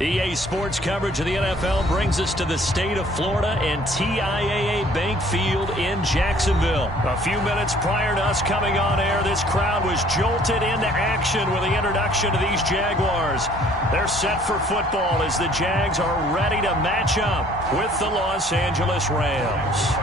EA Sports coverage of the NFL brings us to the state of Florida and TIAA Bank Field in Jacksonville. A few minutes prior to us coming on air, this crowd was jolted into action with the introduction of these Jaguars. They're set for football as the Jags are ready to match up with the Los Angeles Rams.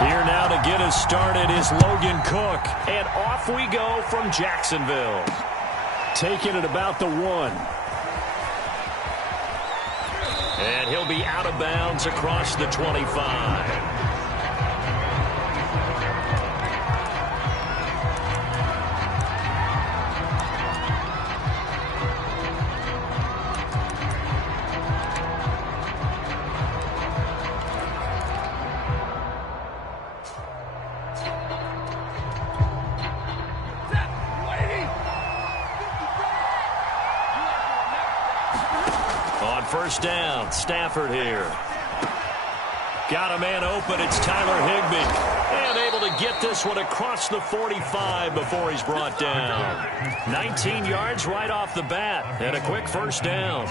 Here now to get us started is Logan Cook. And off we go from Jacksonville. Taking it about the 1. And he'll be out of bounds across the 25. First down, Stafford here. Got a man open, it's Tyler Higbee. And able to get this one across the 45 before he's brought down. 19 yards right off the bat, and a quick first down.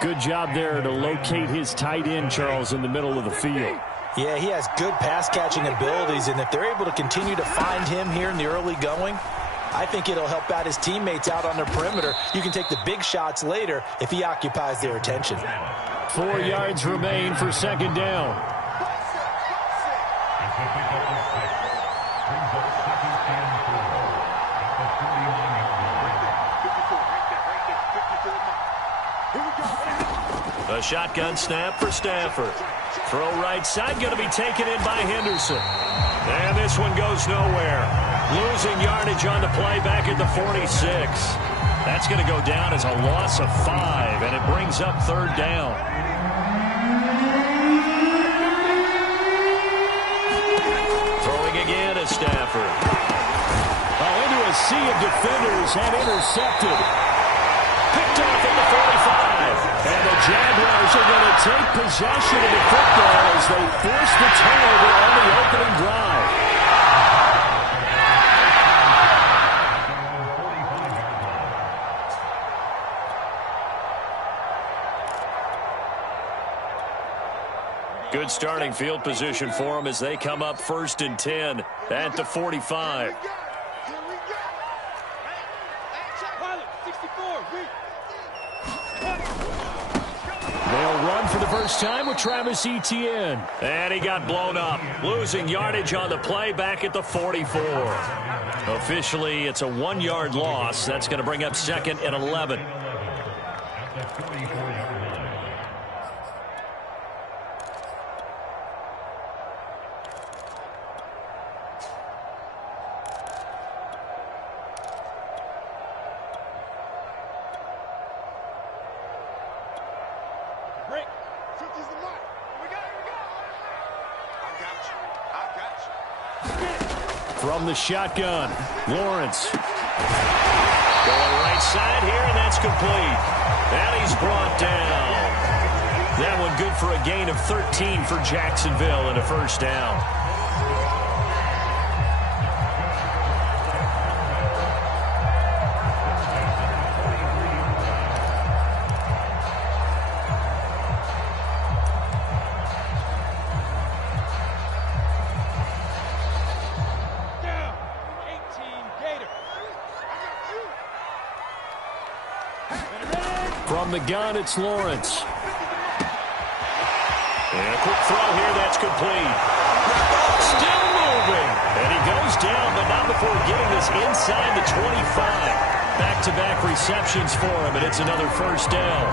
Good job there to locate his tight end, Charles, in the middle of the field. Yeah, he has good pass-catching abilities, and if they're able to continue to find him here in the early going, I think it'll help out his teammates out on the perimeter. You can take the big shots later if he occupies their attention. 4 yards remain for second down. A shotgun snap for Stafford. Throw right side, going to be taken in by Henderson. And this one goes nowhere. Losing yardage on the play back at the 46. That's going to go down as a loss of 5, and it brings up third down. Throwing again is Stafford. Into a sea of defenders and intercepted. Picked off at the 45. And the Jaguars are going to take possession of the football as they force the turnover on the opening drive. Good starting field position for them as they come up 1st and 10 at the 45. They'll run for the first time with Travis Etienne. And he got blown up. Losing yardage on the play back at the 44. Officially, it's a 1-yard loss. That's going to bring up 2nd and 11. From the shotgun, Lawrence. Going right side here, and that's complete. And he's brought down. That one good for a gain of 13 for Jacksonville and a first down. From the gun, it's Lawrence. And a quick throw here, that's complete. Still moving. And he goes down, but not before getting this inside the 25. Back-to-back receptions for him, and it's another first down.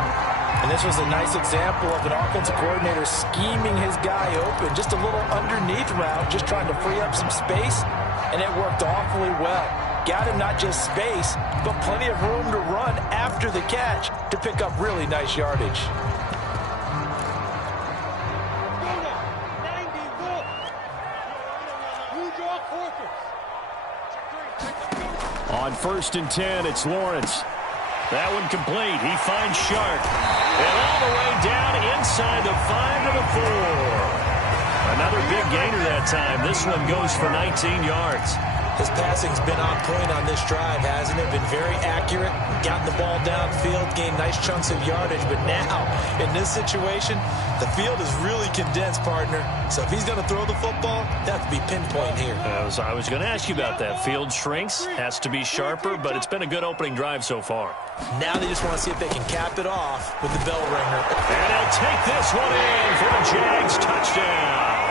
And this was a nice example of an offensive coordinator scheming his guy open. Just a little underneath route, just trying to free up some space, and it worked awfully well. Got him not just space, but plenty of room to run after the catch to pick up really nice yardage. On 1st and 10, it's Lawrence. That one complete. He finds Sharp. And all the way down inside the 5 to the 4. Another big gainer that time. This one goes for 19 yards. His passing's been on point on this drive, hasn't it? Been very accurate, gotten the ball downfield, gained nice chunks of yardage. But now, in this situation, the field is really condensed, partner. So if he's going to throw the football, that would be pinpoint here. I was going to ask you about that. Field shrinks, has to be sharper, but it's been a good opening drive so far. Now they just want to see if they can cap it off with the bell ringer. And he'll take this one in for a Jags touchdown.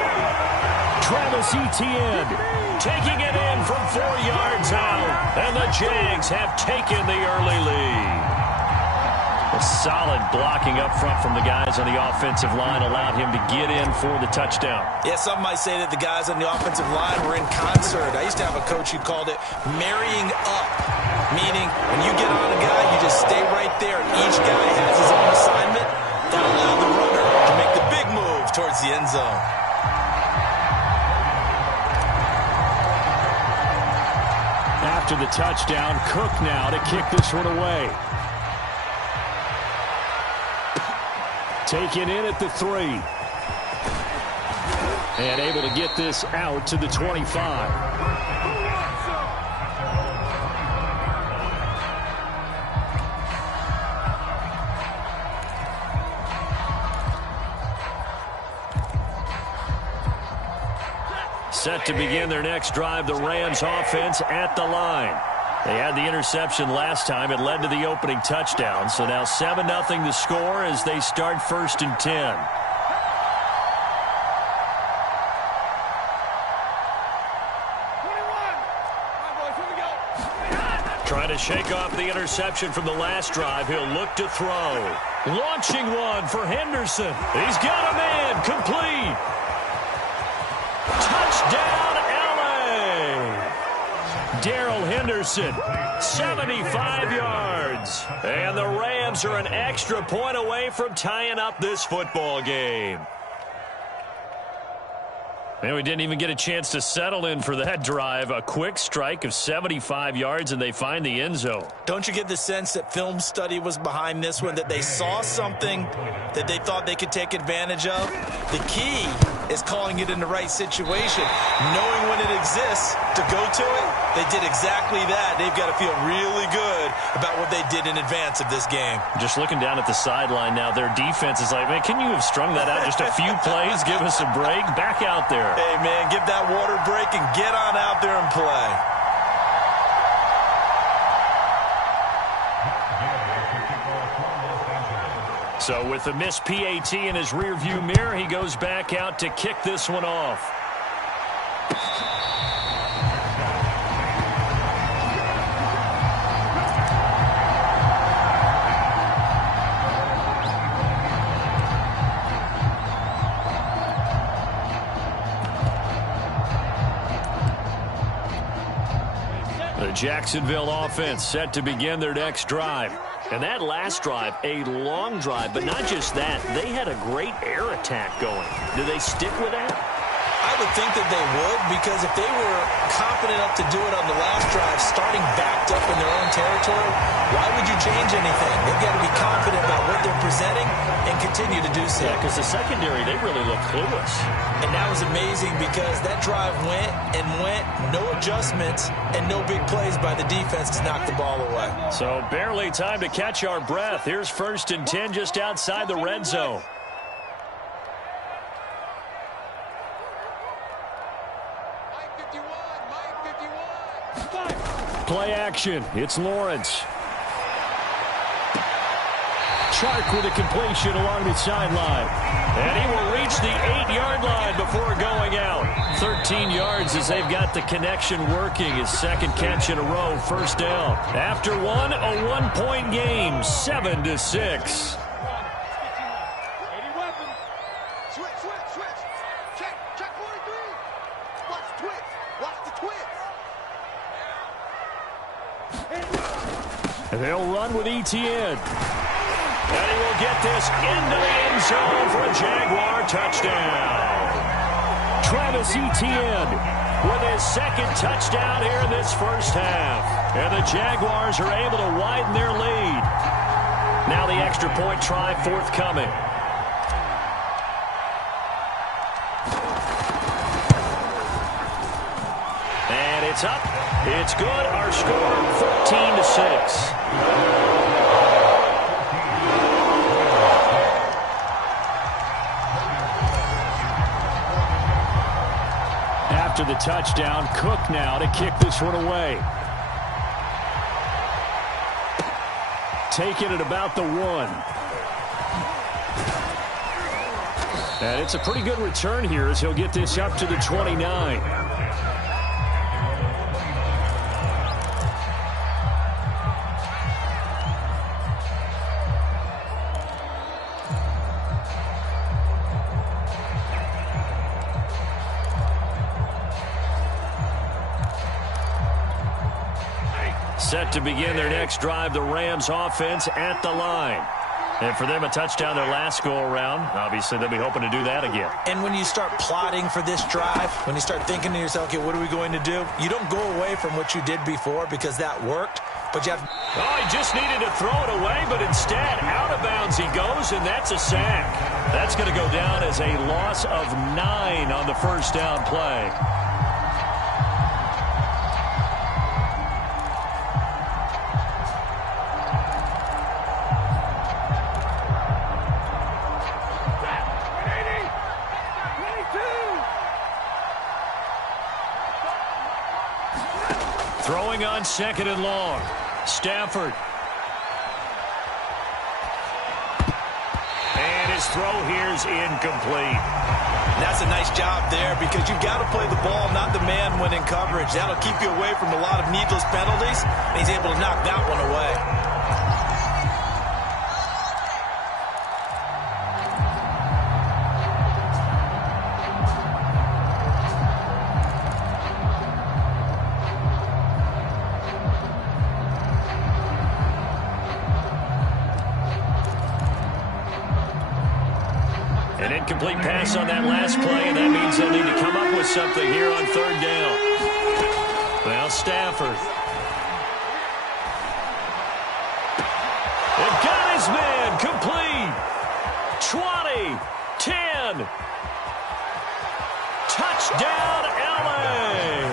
Travis Etienne taking it in from 4 yards out. And the Jags have taken the early lead. A solid blocking up front from the guys on the offensive line allowed him to get in for the touchdown. Yeah, some might say that the guys on the offensive line were in concert. I used to have a coach who called it marrying up, meaning when you get on a guy, you just stay right there, and each guy has his own assignment. That allowed the runner to make the big move towards the end zone. After the touchdown, Cook now to kick this one away. Taken in at the 3. And able to get this out to the 25. Set to begin their next drive, the Rams offense at the line. They had the interception last time. It led to the opening touchdown. So now 7-0 the score as they start 1st and 10. Trying to shake off the interception from the last drive. He'll look to throw. Launching one for Henderson. He's got a man complete. Touchdown, L.A. Darrell Henderson, 75 yards. And the Rams are an extra point away from tying up this football game. And we didn't even get a chance to settle in for that drive. A quick strike of 75 yards, and they find the end zone. Don't you get the sense that film study was behind this one, that they saw something that they thought they could take advantage of? The key is calling it in the right situation, knowing when it exists to go to it. They did exactly that. They've got to feel really good about what they did in advance of this game. Just looking down at the sideline now, their defense is like, man, can you have strung that out just a few plays? Give us a break. Back out there. Hey, man, give that water break and get on out there and play. So with the missed PAT in his rearview mirror, he goes back out to kick this one off. The Jacksonville offense set to begin their next drive. And that last drive, a long drive, but not just that. They had a great air attack going. Do they stick with that? I would think that they would, because if they were confident enough to do it on the last drive, starting backed up in their own territory, why would you change anything? They've got to be confident about what they're presenting and continue to do so. Yeah, because the secondary, they really look clueless. And that was amazing because that drive went and went, no adjustments, and no big plays by the defense to knock the ball away. So barely time to catch our breath. Here's 1st and 10 just outside the red zone. Play action. It's Lawrence. Chark with a completion along the sideline. And he will reach the 8-yard line before going out. 13 yards as they've got the connection working. His second catch in a row, 1st down. After one, a one-point game, 7-6. They'll run with Etienne. And he will get this into the end zone for a Jaguar touchdown. Travis Etienne with his second touchdown here in this first half. And the Jaguars are able to widen their lead. Now the extra point try forthcoming. It's up. It's good. Our score, 14-6. After the touchdown, Cook now to kick this one away. Taking it about the 1. And it's a pretty good return here as he'll get this up to the 29. Set to begin their next drive, the Rams offense at the line. And for them, a touchdown their last go-around. Obviously, they'll be hoping to do that again. And when you start plotting for this drive, when you start thinking to yourself, okay, what are we going to do? You don't go away from what you did before because that worked. But you have... Oh, he just needed to throw it away, but instead, out of bounds he goes, and that's a sack. That's going to go down as a loss of 9 on the first down play. Throwing on 2nd and long. Stafford. And his throw here's incomplete. That's a nice job there because you've got to play the ball, not the man when in coverage. That'll keep you away from a lot of needless penalties, and he's able to knock that one away. An incomplete pass on that last play, and that means they'll need to come up with something here on 3rd down. Well, Stafford. It got his man complete. 20, 10. Touchdown, L.A.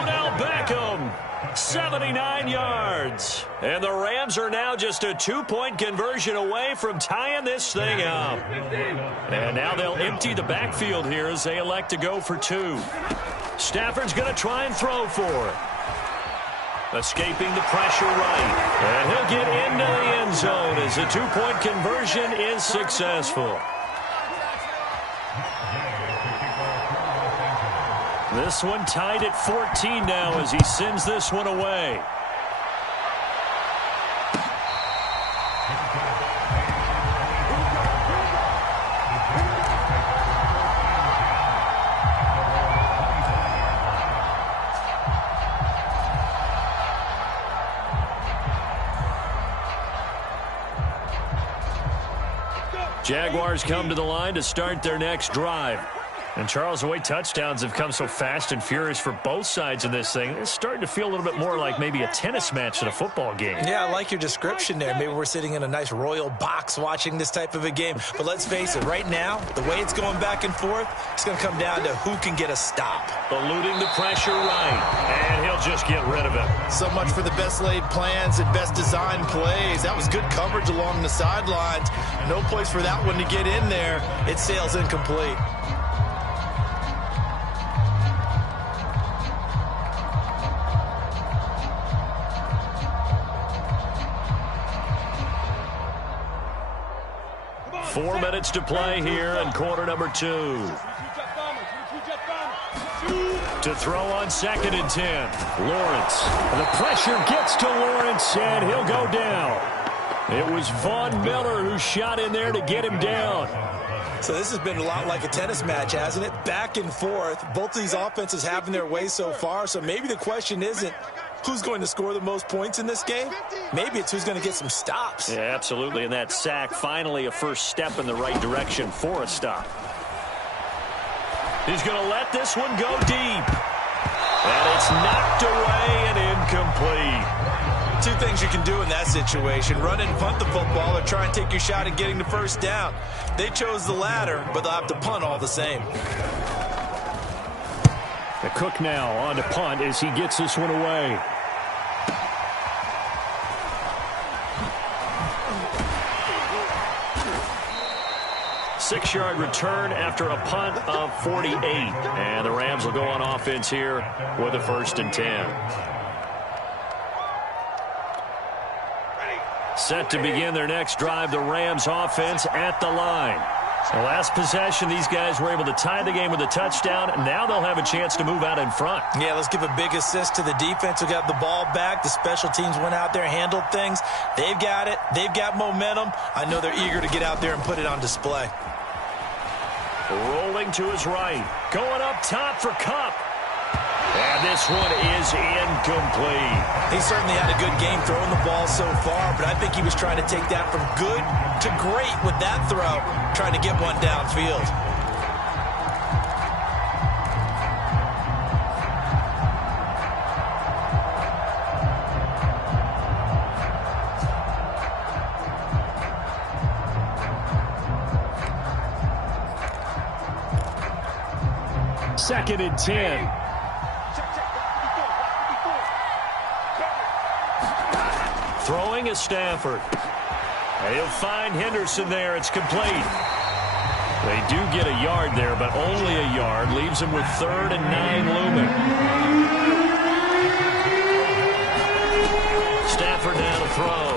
Odell Beckham, 79 yards. And the Rams are now just a 2-point conversion away from tying this thing up. And now they'll empty the backfield here as they elect to go for 2. Stafford's going to try and throw for it. Escaping the pressure right. And he'll get into the end zone as the 2-point conversion is successful. This one tied at 14 now as he sends this one away. Jaguars come to the line to start their next drive. And, Charles, the way touchdowns have come so fast and furious for both sides of this thing, it's starting to feel a little bit more like maybe a tennis match than a football game. Yeah, I like your description there. Maybe we're sitting in a nice royal box watching this type of a game. But let's face it, right now, the way it's going back and forth, it's going to come down to who can get a stop. Eluding the pressure right, and he'll just get rid of it. So much for the best laid plans and best designed plays. That was good coverage along the sidelines. No place for that one to get in there. It sails incomplete. Four minutes to play here in quarter number 2. To throw on 2nd and 10. Lawrence. The pressure gets to Lawrence, and he'll go down. It was Von Miller who shot in there to get him down. So this has been a lot like a tennis match, hasn't it? Back and forth. Both of these offenses having their way so far, so maybe the question isn't who's going to score the most points in this game. Maybe it's who's going to get some stops. Yeah, absolutely. And that sack, finally a first step in the right direction for a stop. He's going to let this one go deep. And it's knocked away and incomplete. Two things you can do in that situation. Run and punt the football or try and take your shot at getting the first down. They chose the latter, but they'll have to punt all the same. The Cook now on to punt as he gets this one away. Six-yard return after a punt of 48. And the Rams will go on offense here with a 1st and 10. Set to begin their next drive, the Rams offense at the line. The last possession, these guys were able to tie the game with a touchdown. Now they'll have a chance to move out in front. Yeah, let's give a big assist to the defense who got the ball back. The special teams went out there, handled things. They've got it. They've got momentum. I know they're eager to get out there and put it on display. Rolling to his right. Going up top for Kupp. And this one is incomplete. He certainly had a good game throwing the ball so far, but I think he was trying to take that from good to great with that throw, trying to get one downfield. Second and 10. Throwing is Stafford. And he'll find Henderson there. It's complete. They do get a yard there, but only a yard. Leaves him with 3rd and 9 looming. Stafford now to throw.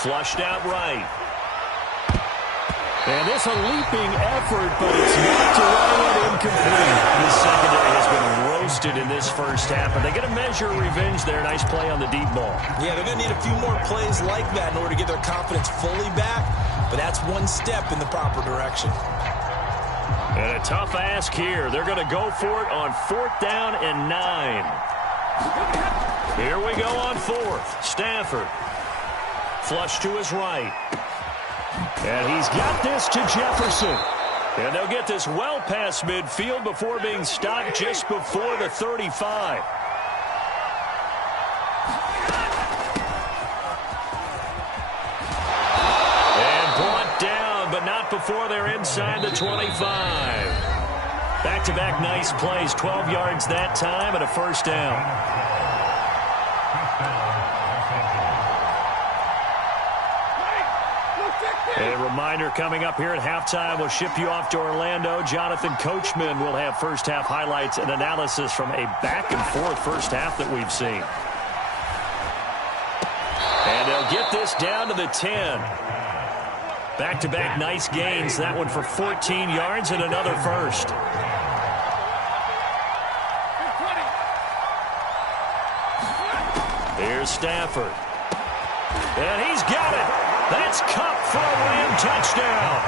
Flushed out right. And this a leaping effort, but it's not to right and incomplete. The secondary has been roasted in this first half, but they get a measure of revenge there. Nice play on the deep ball. Yeah, they're going to need a few more plays like that in order to get their confidence fully back, but that's one step in the proper direction. And a tough ask here. They're going to go for it on 4th down and 9. Here we go on 4th. Stafford. Flush to his right. And he's got this to Jefferson. And they'll get this well past midfield before being stopped just before the 35. And brought down, but not before they're inside the 25. Back-to-back nice plays, 12 yards that time and a 1st down. A reminder coming up here at halftime, we'll ship you off to Orlando. Jonathan Coachman will have first half highlights and analysis from a back-and-forth first half that we've seen. And they'll get this down to the 10. Back-to-back nice gains. That one for 14 yards and another 1st. Here's Stafford. And he's got it. That's Kupp for a Ram touchdown.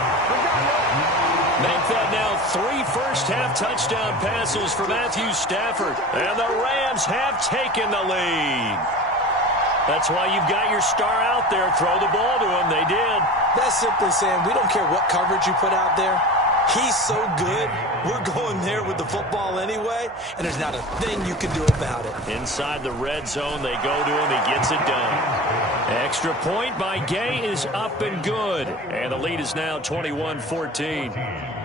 Make that now 3 first-half touchdown passes for Matthew Stafford. And the Rams have taken the lead. That's why you've got your star out there. Throw the ball to him. They did. That's simply saying we don't care what coverage you put out there. He's so good, we're going there with the football anyway, and there's not a thing you can do about it. Inside the red zone, they go to him. He gets it done. Extra point by Gay is up and good. And the lead is now 21-14.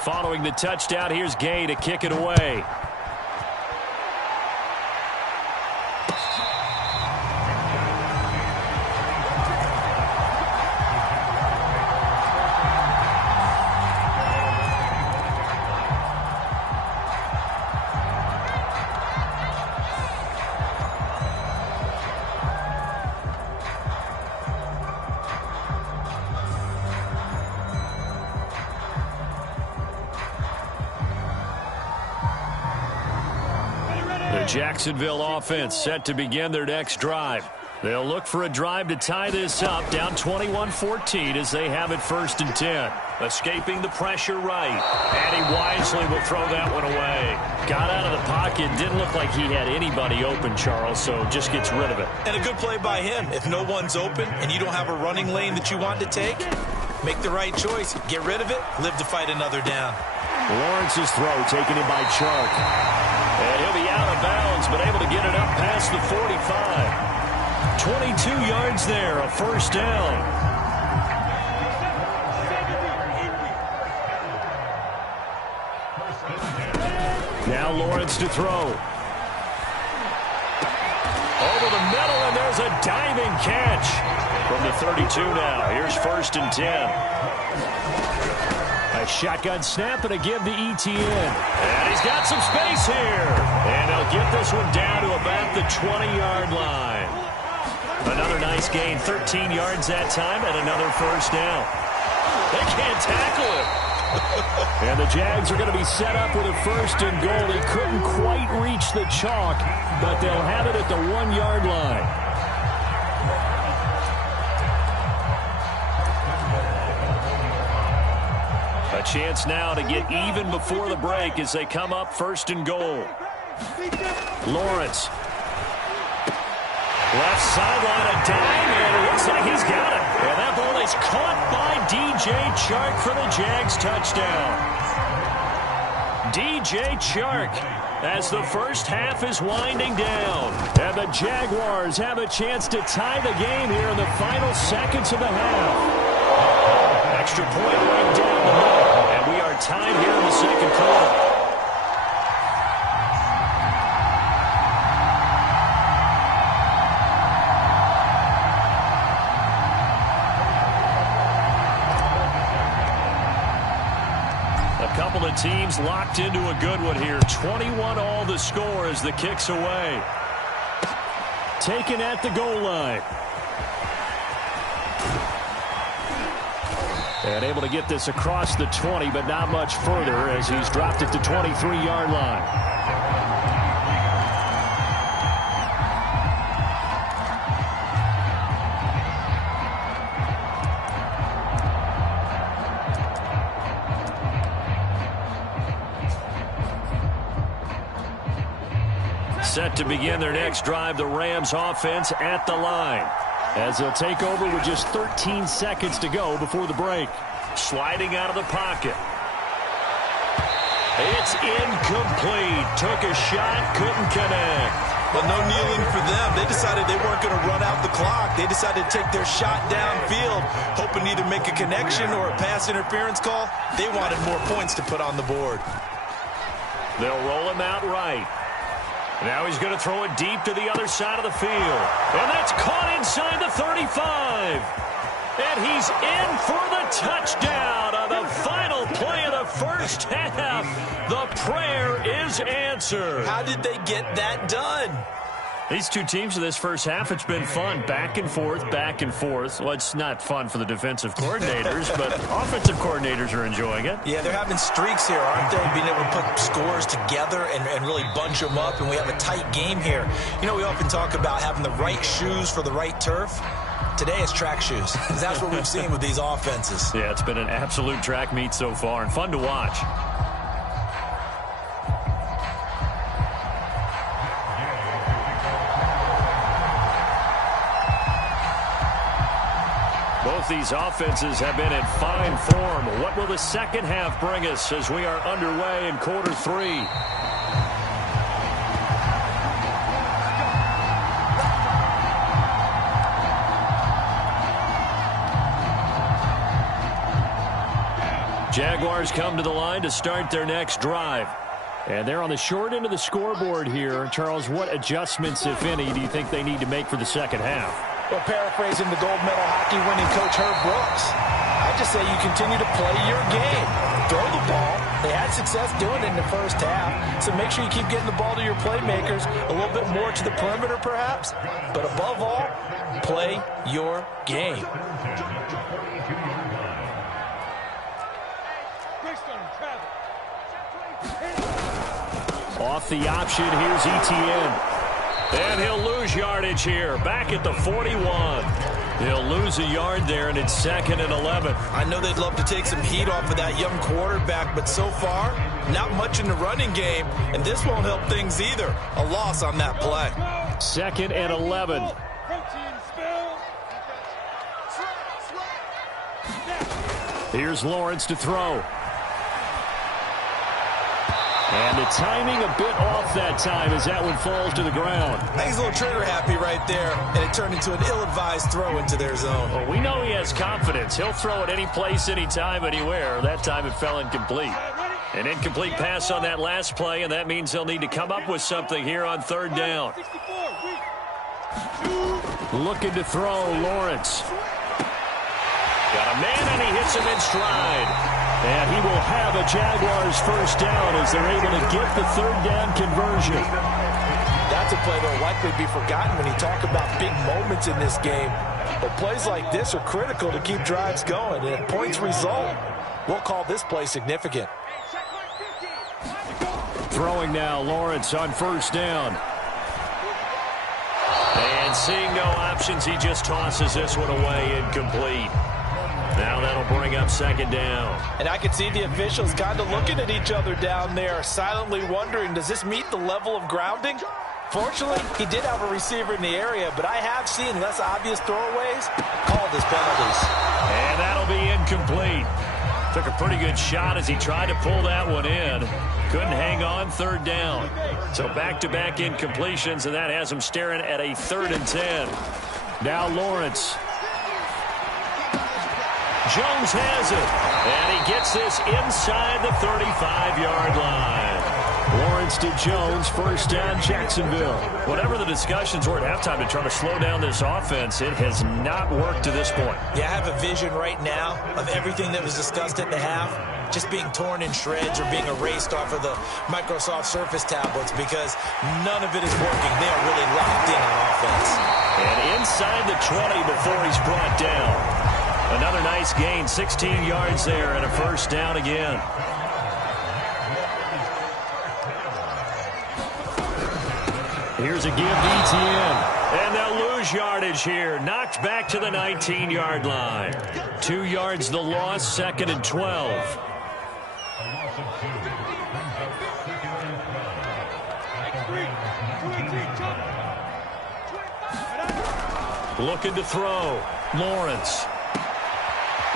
Following the touchdown, here's Gay to kick it away. Jacksonville offense set to begin their next drive. They'll look for a drive to tie this up, down 21-14 as they have it 1st and 10. Escaping the pressure right. And he wisely will throw that one away. Got out of the pocket. Didn't look like he had anybody open, Charles, so just gets rid of it. And a good play by him. If no one's open and you don't have a running lane that you want to take, make the right choice. Get rid of it. Live to fight another down. Lawrence's throw taken in by Chark. And he'll be out of bounds, but able to get it up past the 45. 22 yards there, a first down. Now Lawrence to throw. Over the middle, and there's a diving catch. From the 32 now. Here's 1st and 10. A shotgun snap and a give to Etienne. And he's got some space here. And he'll get this one down to about the 20-yard line. Another nice gain. 13 yards that time and another first down. They can't tackle it. And the Jags are going to be set up with a 1st and goal. He couldn't quite reach the chalk, but they'll have it at the 1-yard line. A chance now to get even before the break as they come up 1st and goal. Lawrence. Left sideline, a dime, and it looks like he's got it. And that ball is caught by DJ Chark for the Jags touchdown. DJ Chark as the first half is winding down. And the Jaguars have a chance to tie the game here in the final seconds of the half. Extra point right down the middle. And we are tied here in the second quarter. Couple of teams locked into a good one here. 21 all the score as the kick's away. Taken at the goal line. And able to get this across the 20, but not much further as he's dropped it to 23-yard line. Set to begin their next drive, the Rams offense at the line. As they'll take over with just 13 seconds to go before the break. Sliding out of the pocket. It's incomplete. Took a shot, couldn't connect. But no kneeling for them. They decided they weren't going to run out the clock. They decided to take their shot downfield, hoping to either make a connection or a pass interference call. They wanted more points to put on the board. They'll roll him out right. Now he's going to throw it deep to the other side of the field. And that's caught inside the 35. And he's in for the touchdown on the final play of the first half. The prayer is answered. How did they get that done? These two teams in this first half, it's been fun. Back and forth, back and forth. Well, it's not fun for the defensive coordinators, but offensive coordinators are enjoying it. Yeah, they're having streaks here, aren't they? Being able to put scores together and really bunch them up, and we have a tight game here. You know, we often talk about having the right shoes for the right turf. Today it's track shoes, because that's what we've seen with these offenses. Yeah, it's been an absolute track meet so far, and fun to watch. Both these offenses have been in fine form. What will the second half bring us as we are underway in quarter three? Jaguars come to the line to start their next drive. And they're on the short end of the scoreboard here. Charles, what adjustments, if any, do you think they need to make for the second half? Well, paraphrasing the gold medal hockey winning coach Herb Brooks, I just say you continue to play your game. Throw the ball. They had success doing it in the first half, so make sure you keep getting the ball to your playmakers, a little bit more to the perimeter perhaps, but above all, play your game. Off the option, here's Etienne. And he'll lose yardage here, back at the 41. He'll lose a yard there, and it's 2nd and 11. I know they'd love to take some heat off of that young quarterback, but so far, not much in the running game, and this won't help things either. A loss on that play. 2nd and 11. Here's Lawrence to throw. And the timing a bit off that time as that one falls to the ground. I think he's a little trigger happy right there, and it turned into an ill-advised throw into their zone. Well, we know he has confidence. He'll throw it any place, anytime, anywhere. That time it fell incomplete. An incomplete pass on that last play, and that means they'll need to come up with something here on third down. Looking to throw, Lawrence. Got a man, and he hits him in stride. And he will have a Jaguars first down as they're able to get the third down conversion. That's a play that will likely be forgotten when you talk about big moments in this game. But plays like this are critical to keep drives going. And if points result, we'll call this play significant. Throwing now, Lawrence on first down. And seeing no options, he just tosses this one away incomplete. Now that'll bring up second down. And I can see the officials kind of looking at each other down there, silently wondering, does this meet the level of grounding? Fortunately, he did have a receiver in the area, but I have seen less obvious throwaways called as penalties. And that'll be incomplete. Took a pretty good shot as he tried to pull that one in. Couldn't hang on third down. So back-to-back incompletions, and that has him staring at a 3rd and 10. Now Lawrence. Jones has it, and he gets this inside the 35-yard line. Lawrence to Jones, first down, Jacksonville. Whatever the discussions were at halftime to try to slow down this offense, it has not worked to this point. Yeah, I have a vision right now of everything that was discussed at the half just being torn in shreds or being erased off of the Microsoft Surface tablets because none of it is working. They are really locked in on offense. And inside the 20 before he's brought down. Another nice gain, 16 yards there, and a first down again. Here's a give to ETN. And they'll lose yardage here. Knocked back to the 19-yard line. 2 yards the loss, 2nd and 12. Looking to throw. Lawrence.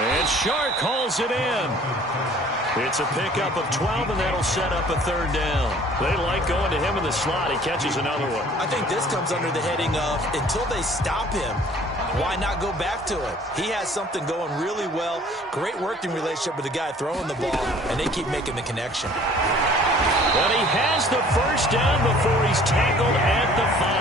And Shark hauls it in. It's a pickup of 12, and that'll set up a third down. They like going to him in the slot. He catches another one. I think this comes under the heading of until they stop him, why not go back to it? He has something going really well. Great working relationship with the guy throwing the ball, and they keep making the connection. But he has the first down before he's tackled at the 5.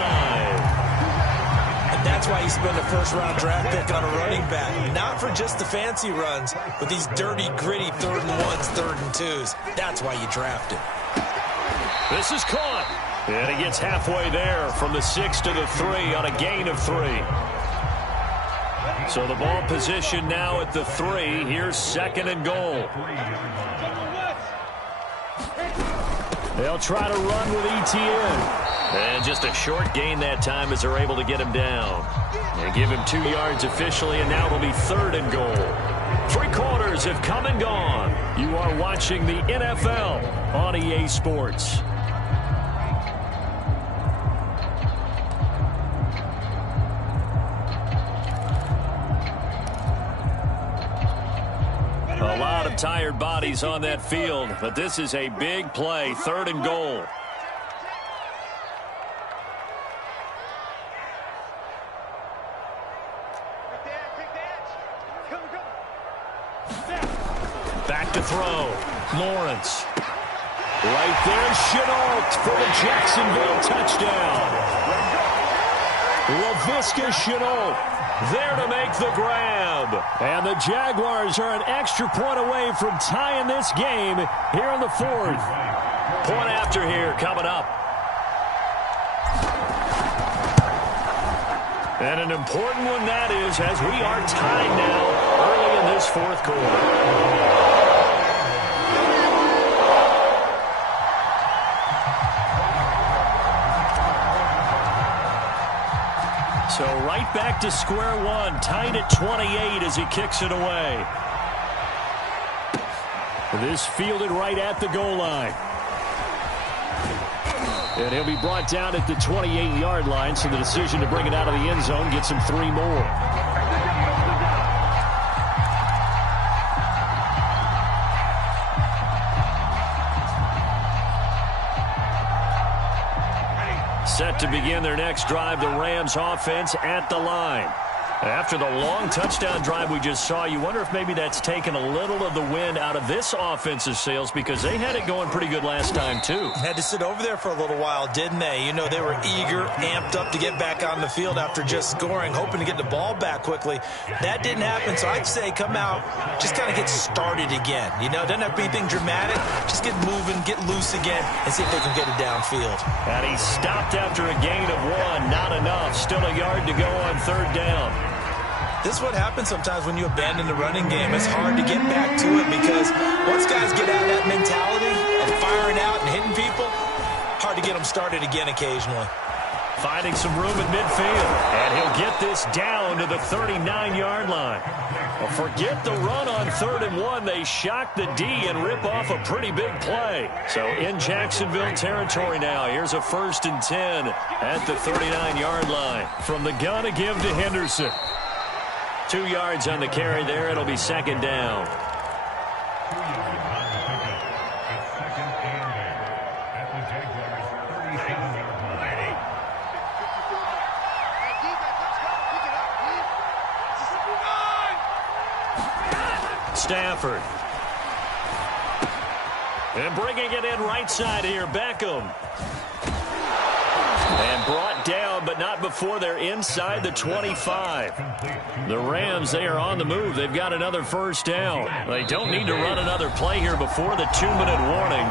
That's why you spend a first-round draft pick on a running back. Not for just the fancy runs, but these dirty, gritty 3rd and 1s, 3rd and 2s. That's why you draft him. This is caught. And he gets halfway there from the 6 to the 3 on a gain of 3. So the ball position now at the 3. Here's 2nd and goal. They'll try to run with ETN. And just a short gain that time as they're able to get him down. They give him 2 yards officially, and now it'll be 3rd and goal. 3 quarters have come and gone. You are watching the NFL on EA Sports. A lot of tired bodies on that field, but this is a big play, 3rd and goal. Back to throw. Lawrence. Right there, Chenault for the Jacksonville touchdown. LaVisca Chenault there to make the grab. And the Jaguars are an extra point away from tying this game here in the 4th. Point after here coming up. And an important one that is, as we are tied now early in this 4th quarter. So right back to square one, tied at 28 as he kicks it away. This fielded right at the goal line. And he'll be brought down at the 28-yard line, so the decision to bring it out of the end zone gets him 3 more. Set to begin their next drive, the Rams offense at the line. After the long touchdown drive we just saw, you wonder if maybe that's taken a little of the wind out of this offense's sails, because they had it going pretty good last time too. Had to sit over there for a little while, didn't they? You know, they were eager, amped up to get back on the field after just scoring, hoping to get the ball back quickly. That didn't happen, so I'd say come out, just kind of get started again. You know, doesn't have to be anything dramatic. Just get moving, get loose again, and see if they can get it downfield. And he stopped after a gain of 1. Not enough. Still a yard to go on 3rd down. This is what happens sometimes when you abandon the running game. It's hard to get back to it because once guys get out of that mentality of firing out and hitting people, hard to get them started again occasionally. Finding some room in midfield, and he'll get this down to the 39-yard line. Well, forget the run on 3rd and 1. They shock the D and rip off a pretty big play. So in Jacksonville territory now, here's a 1st and 10 at the 39-yard line. From the gun, a give to Henderson. 2 yards on the carry there. It'll be 2nd down. Stafford. And bringing it in right side here, Beckham. And brought down, but not before they're inside the 25. The Rams, they are on the move. They've got another 1st down. They don't need to run another play here before the 2-minute warning.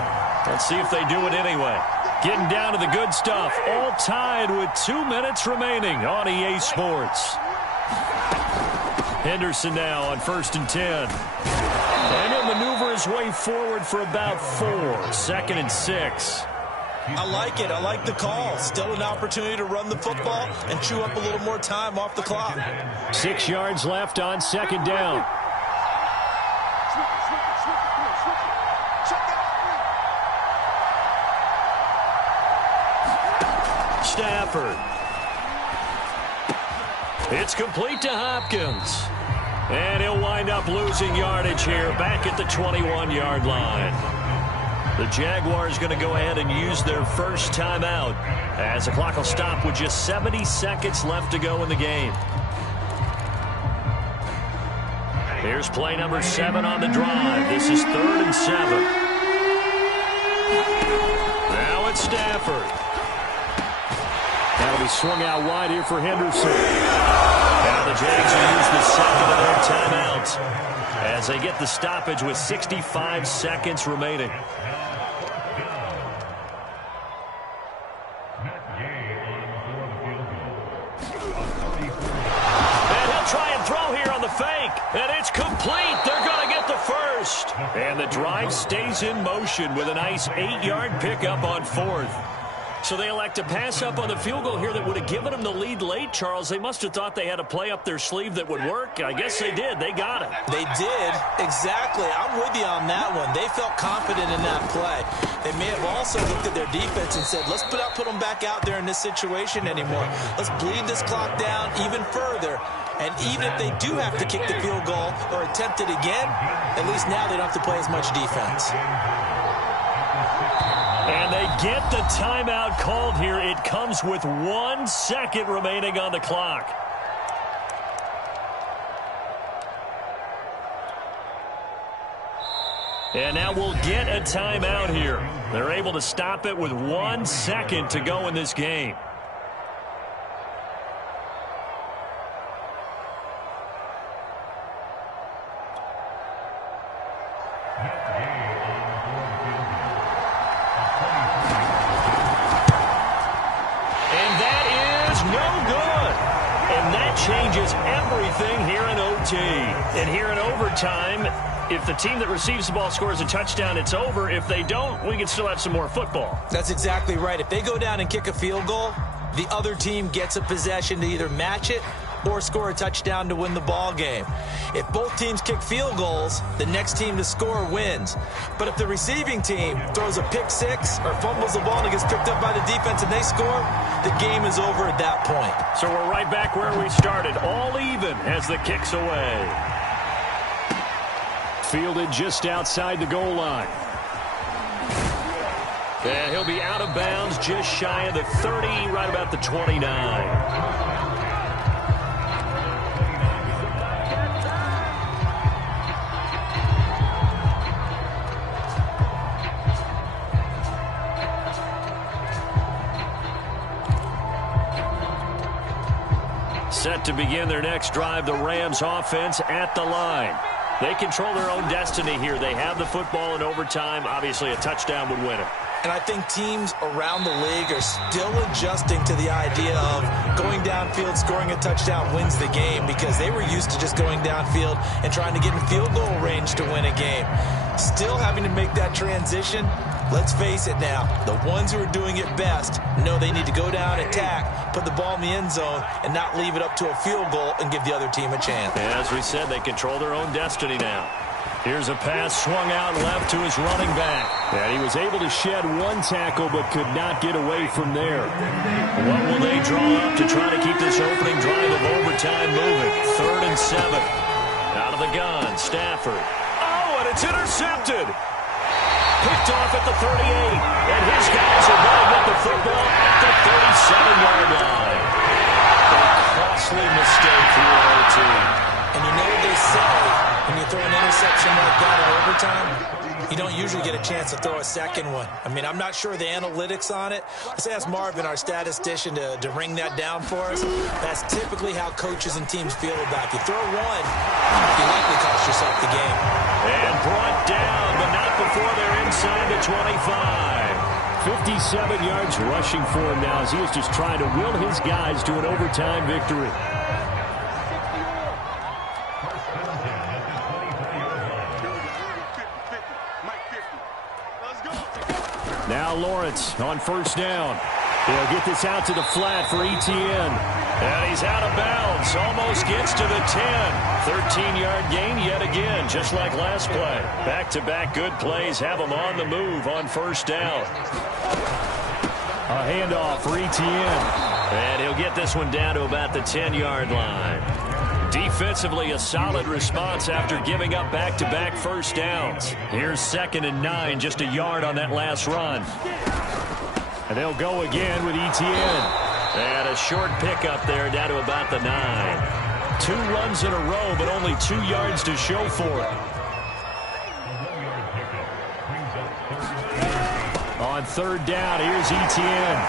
Let's see if they do it anyway. Getting down to the good stuff. All tied with 2 minutes remaining on EA Sports. Henderson now on 1st and 10. And he'll maneuver his way forward for about 4. 2nd and 6. I like it. I like the call. Still an opportunity to run the football and chew up a little more time off the clock. 6 yards left on 2nd down. Stafford. It's complete to Hopkins. And he'll wind up losing yardage here back at the 21-yard line. The Jaguars going to go ahead and use their first timeout as the clock will stop with just 70 seconds left to go in the game. Here's play number 7 on the drive. This is 3rd and 7. Now it's Stafford. That'll be swung out wide here for Henderson. Now the Jags will use the second of their timeouts as they get the stoppage with 65 seconds remaining. And it's complete. They're going to get the first. And the drive stays in motion with a nice 8-yard pickup on 4th. So they elect to pass up on the field goal here that would have given them the lead late, Charles. They must have thought they had a play up their sleeve that would work. I guess they did. They got it. They did. Exactly. I'm with you on that one. They felt confident in that play. They may have also looked at their defense and said, let's put them back out there in this situation anymore. Let's bleed this clock down even further. And even if they do have to kick the field goal or attempt it again, at least now they don't have to play as much defense. And they get the timeout called here. It comes with 1 second remaining on the clock. And now we'll get a timeout here. They're able to stop it with 1 second to go in this game. Changes everything here in OT. And here in overtime, if the team that receives the ball scores a touchdown, it's over. If they don't, we can still have some more football. That's exactly right. If they go down and kick a field goal, the other team gets a possession to either match it or score a touchdown to win the ball game. If both teams kick field goals, the next team to score wins. But if the receiving team throws a pick six or fumbles the ball and it gets picked up by the defense and they score, the game is over at that point. So we're right back where we started, all even as the kick's away. Fielded just outside the goal line. And he'll be out of bounds just shy of the 30, right about the 29. Set to begin their next drive, the Rams offense at the line. They control their own destiny here. They have the football in overtime. Obviously, a touchdown would win it. And I think teams around the league are still adjusting to the idea of going downfield, scoring a touchdown wins the game, because they were used to just going downfield and trying to get in field goal range to win a game. Still having to make that transition. Let's face it now, the ones who are doing it best know they need to go down, attack, put the ball in the end zone, and not leave it up to a field goal and give the other team a chance. And as we said, they control their own destiny now. Here's a pass swung out left to his running back. And he was able to shed one tackle but could not get away from there. What will they draw up to try to keep this opening drive of overtime moving? 3rd and 7. Out of the gun, Stafford. Oh, and it's intercepted. Picked off at the 38. And his guys are going to get the football at the 37-yard line. A costly mistake for your own team. And you know what they say, when you throw an interception like that in overtime, you don't usually get a chance to throw a second one. I mean, I'm not sure the analytics on it. Let's ask Marvin, our statistician, to ring that down for us. That's typically how coaches and teams feel about it. If you throw one, you likely cost yourself the game. And brought down, but not before they're inside the 25. 57 yards rushing for him now as he is just trying to will his guys to an overtime victory. Now Lawrence on 1st down. He'll get this out to the flat for Etienne. And he's out of bounds. Almost gets to the 10. 13-yard gain yet again, just like last play. Back-to-back good plays have him on the move on 1st down. A handoff for Etienne. And he'll get this one down to about the 10-yard line. Defensively, a solid response after giving up back-to-back 1st downs. Here's 2nd and 9, just a yard on that last run. And they'll go again with Etienne. And a short pickup there down to about the 9. 2 runs in a row, but only 2 yards to show for it. On 3rd down, here's Etienne.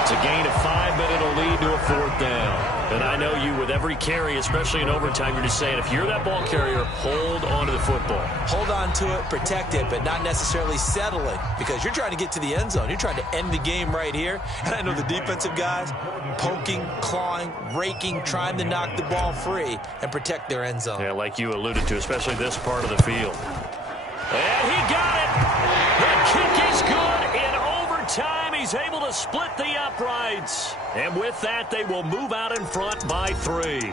It's a gain of 5, but it'll lead to a 4th down. And I know you, with every carry, especially in overtime, you're just saying, if you're that ball carrier, hold on to the football. Hold on to it, protect it, but not necessarily settle it, because you're trying to get to the end zone. You're trying to end the game right here. And I know the defensive guys poking, clawing, raking, trying to knock the ball free and protect their end zone. Yeah, like you alluded to, especially this part of the field. And he got it. The kick is good in overtime. He's able to split the uprights. And with that, they will move out in front by 3.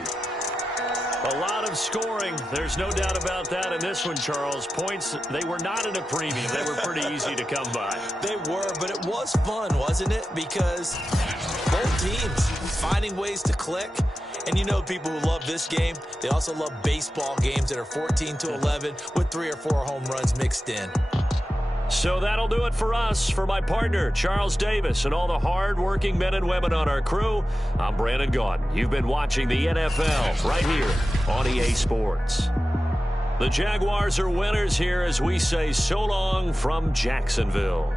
A lot of scoring. There's no doubt about that in this one, Charles. Points, they were not in a premium. They were pretty easy to come by. They were, but it was fun, wasn't it? Because both teams finding ways to click. And you know people who love this game, they also love baseball games that are 14-11 with 3 or 4 home runs mixed in. So that'll do it for us. For my partner, Charles Davis, and all the hard-working men and women on our crew, I'm Brandon Gaudin. You've been watching the NFL right here on EA Sports. The Jaguars are winners here as we say so long from Jacksonville.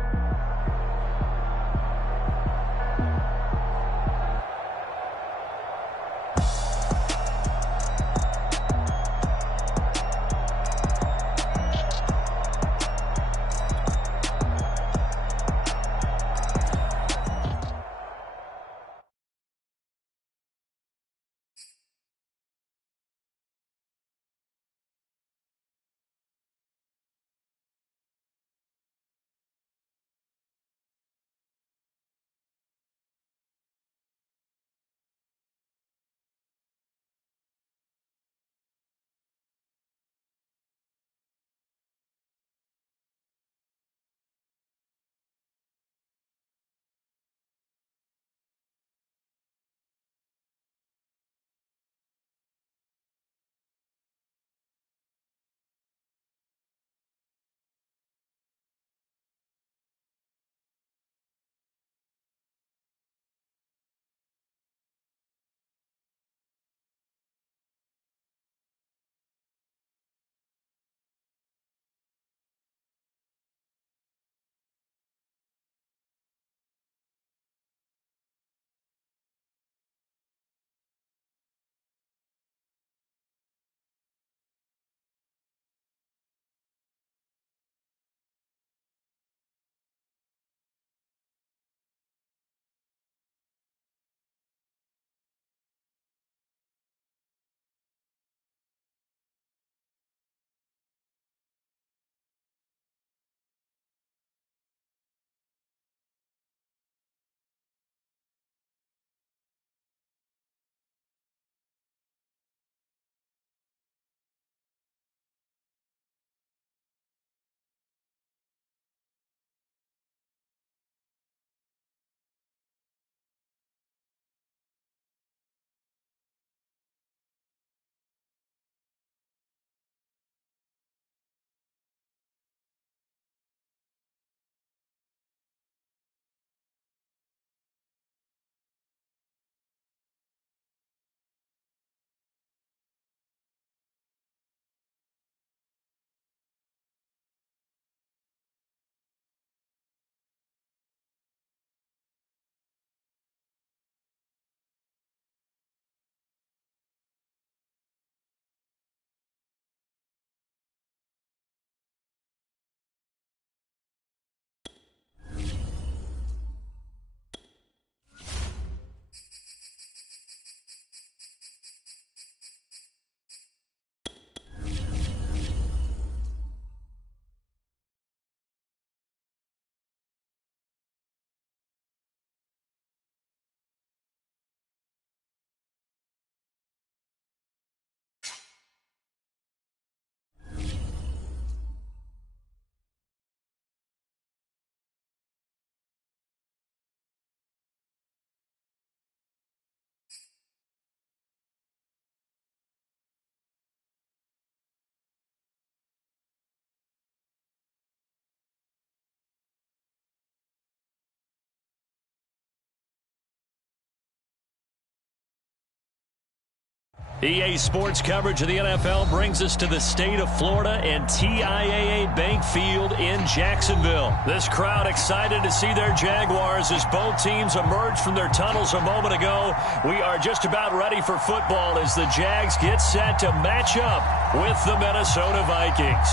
EA Sports coverage of the NFL brings us to the state of Florida and TIAA Bank Field in Jacksonville. This crowd excited to see their Jaguars as both teams emerged from their tunnels a moment ago. We are just about ready for football as the Jags get set to match up with the Minnesota Vikings.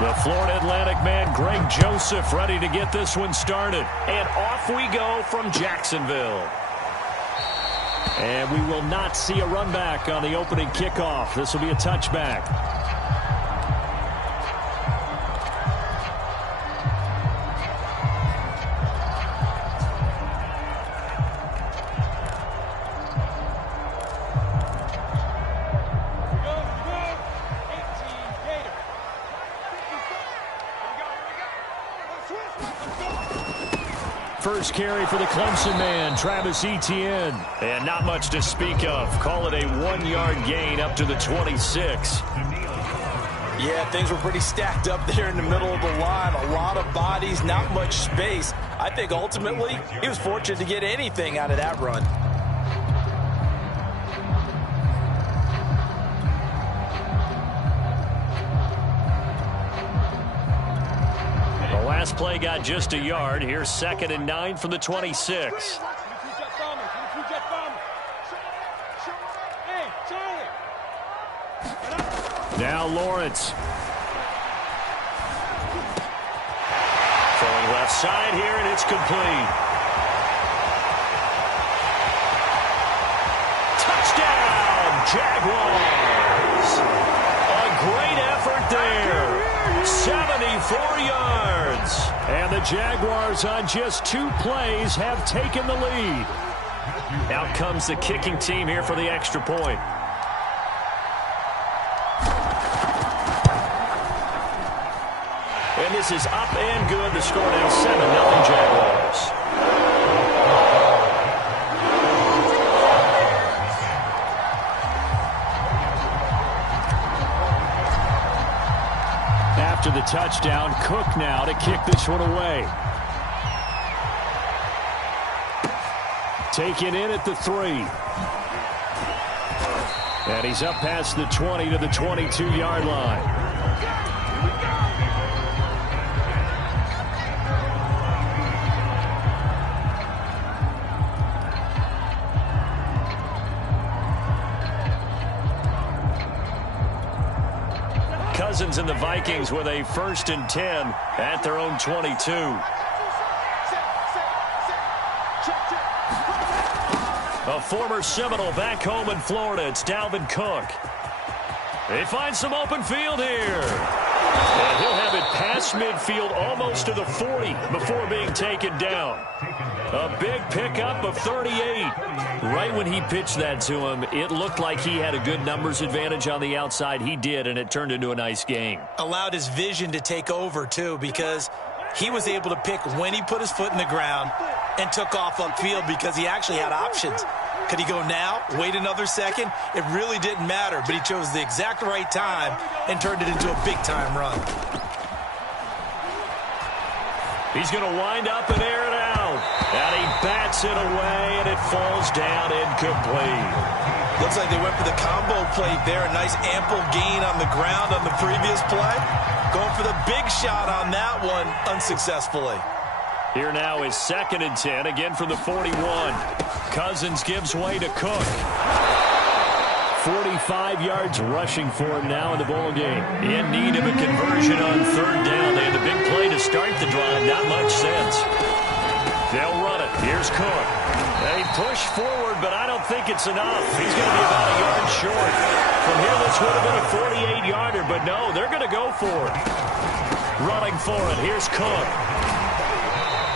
The Florida Atlantic man, Greg Joseph, ready to get this one started. And off we go from Jacksonville. And we will not see a run back on the opening kickoff. This will be a touchback. First carry for the Clemson man, Travis Etienne. And not much to speak of. Call it a 1-yard gain up to the 26. Yeah, things were pretty stacked up there in the middle of the line. A lot of bodies, not much space. I think ultimately he was fortunate to get anything out of that run. Last play got just a yard. Here's 2nd and 9 from the 26. Now Lawrence. Throwing left side here, and it's complete. Touchdown, Jaguars. A great effort there. 74 yards. And the Jaguars on just 2 plays have taken the lead. Out comes the kicking team here for the extra point. And this is up and good. The score now 7-0 Jaguars. After the touchdown, Cook now to kick this one away. Taken in at the 3. And he's up past the 20 to the 22-yard line. Cousins and the Vikings with a 1st and 10 at their own 22. A former Seminole back home in Florida. It's Dalvin Cook. They find some open field here. And he'll have it past midfield almost to the 40 before being taken down. A big pickup of 38. Right when he pitched that to him, it looked like he had a good numbers advantage on the outside. He did, and it turned into a nice game. Allowed his vision to take over, too, because he was able to pick when he put his foot in the ground and took off upfield because he actually had options. Could he go now, wait another second? It really didn't matter, but he chose the exact right time and turned it into a big-time run. He's going to wind up and air it out. And he bats it away, and it falls down incomplete. Looks like they went for the combo play there. A nice ample gain on the ground on the previous play. Going for the big shot on that one unsuccessfully. Here now is 2nd and 10, again from the 41. Cousins gives way to Cook. 45 yards rushing for him now in the ball game. In need of a conversion on 3rd down. They had a big play to start the drive. Not much sense. They'll run it. Here's Cook. They push forward, but I don't think it's enough. He's going to be about a yard short. From here, this would have been a 48-yarder, but no, they're going to go for it. Running for it. Here's Cook.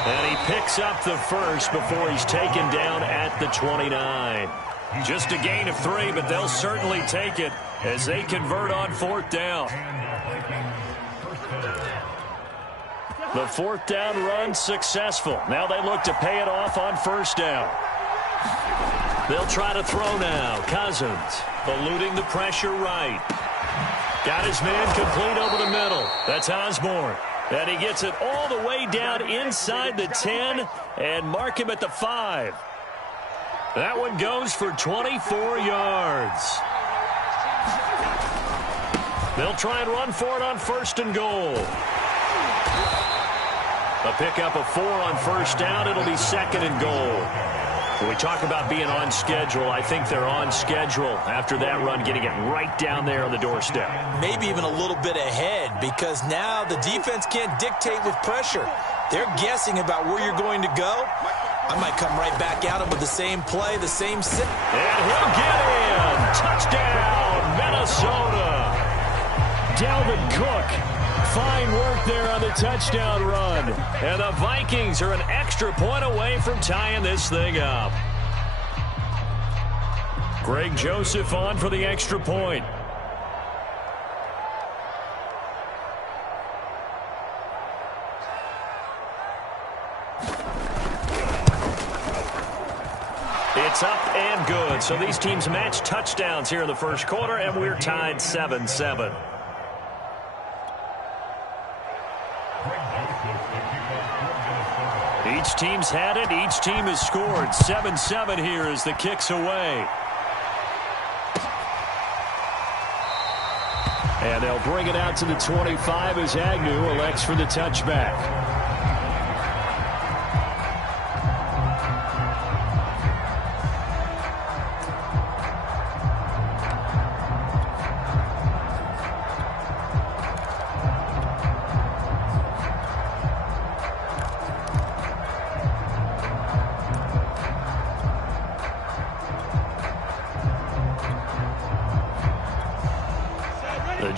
And he picks up the 1st before he's taken down at the 29. Just a gain of 3, but they'll certainly take it as they convert on 4th down. The 4th down run successful. Now they look to pay it off on 1st down. They'll try to throw now. Cousins eluding the pressure right. Got his man complete over the middle. That's Osborne. And he gets it all the way down inside the 10 and mark him at the 5. That one goes for 24 yards. They'll try and run for it on 1st and goal. A pickup of 4 on 1st down. It'll be 2nd and goal. When we talk about being on schedule, I think they're on schedule after that run, getting it right down there on the doorstep. Maybe even a little bit ahead, because now the defense can't dictate with pressure. They're guessing about where you're going to go. I might come right back at him with the same play, the same sit. And he'll get in. Touchdown, Minnesota. Dalvin Cook. Fine work there on the touchdown run. And the Vikings are an extra point away from tying this thing up. Greg Joseph on for the extra point. It's up and good. So these teams match touchdowns here in the first quarter, and we're tied 7-7. Each team's had it. Each team has scored. 7-7 here as the kick's away. And they'll bring it out to the 25 as Agnew elects for the touchback.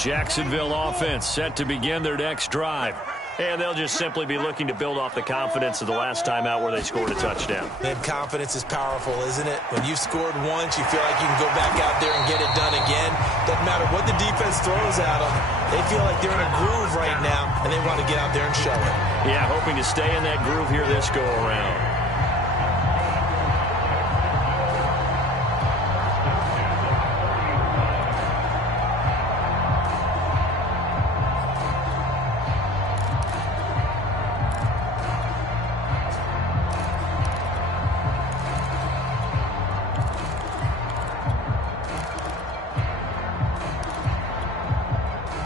Jacksonville offense set to begin their next drive. And they'll just simply be looking to build off the confidence of the last time out where they scored a touchdown. And confidence is powerful, isn't it? When you've scored once, you feel like you can go back out there and get it done again. Doesn't matter what the defense throws at them. They feel like they're in a groove right now, and they want to get out there and show it. Yeah, hoping to stay in that groove here this go-around.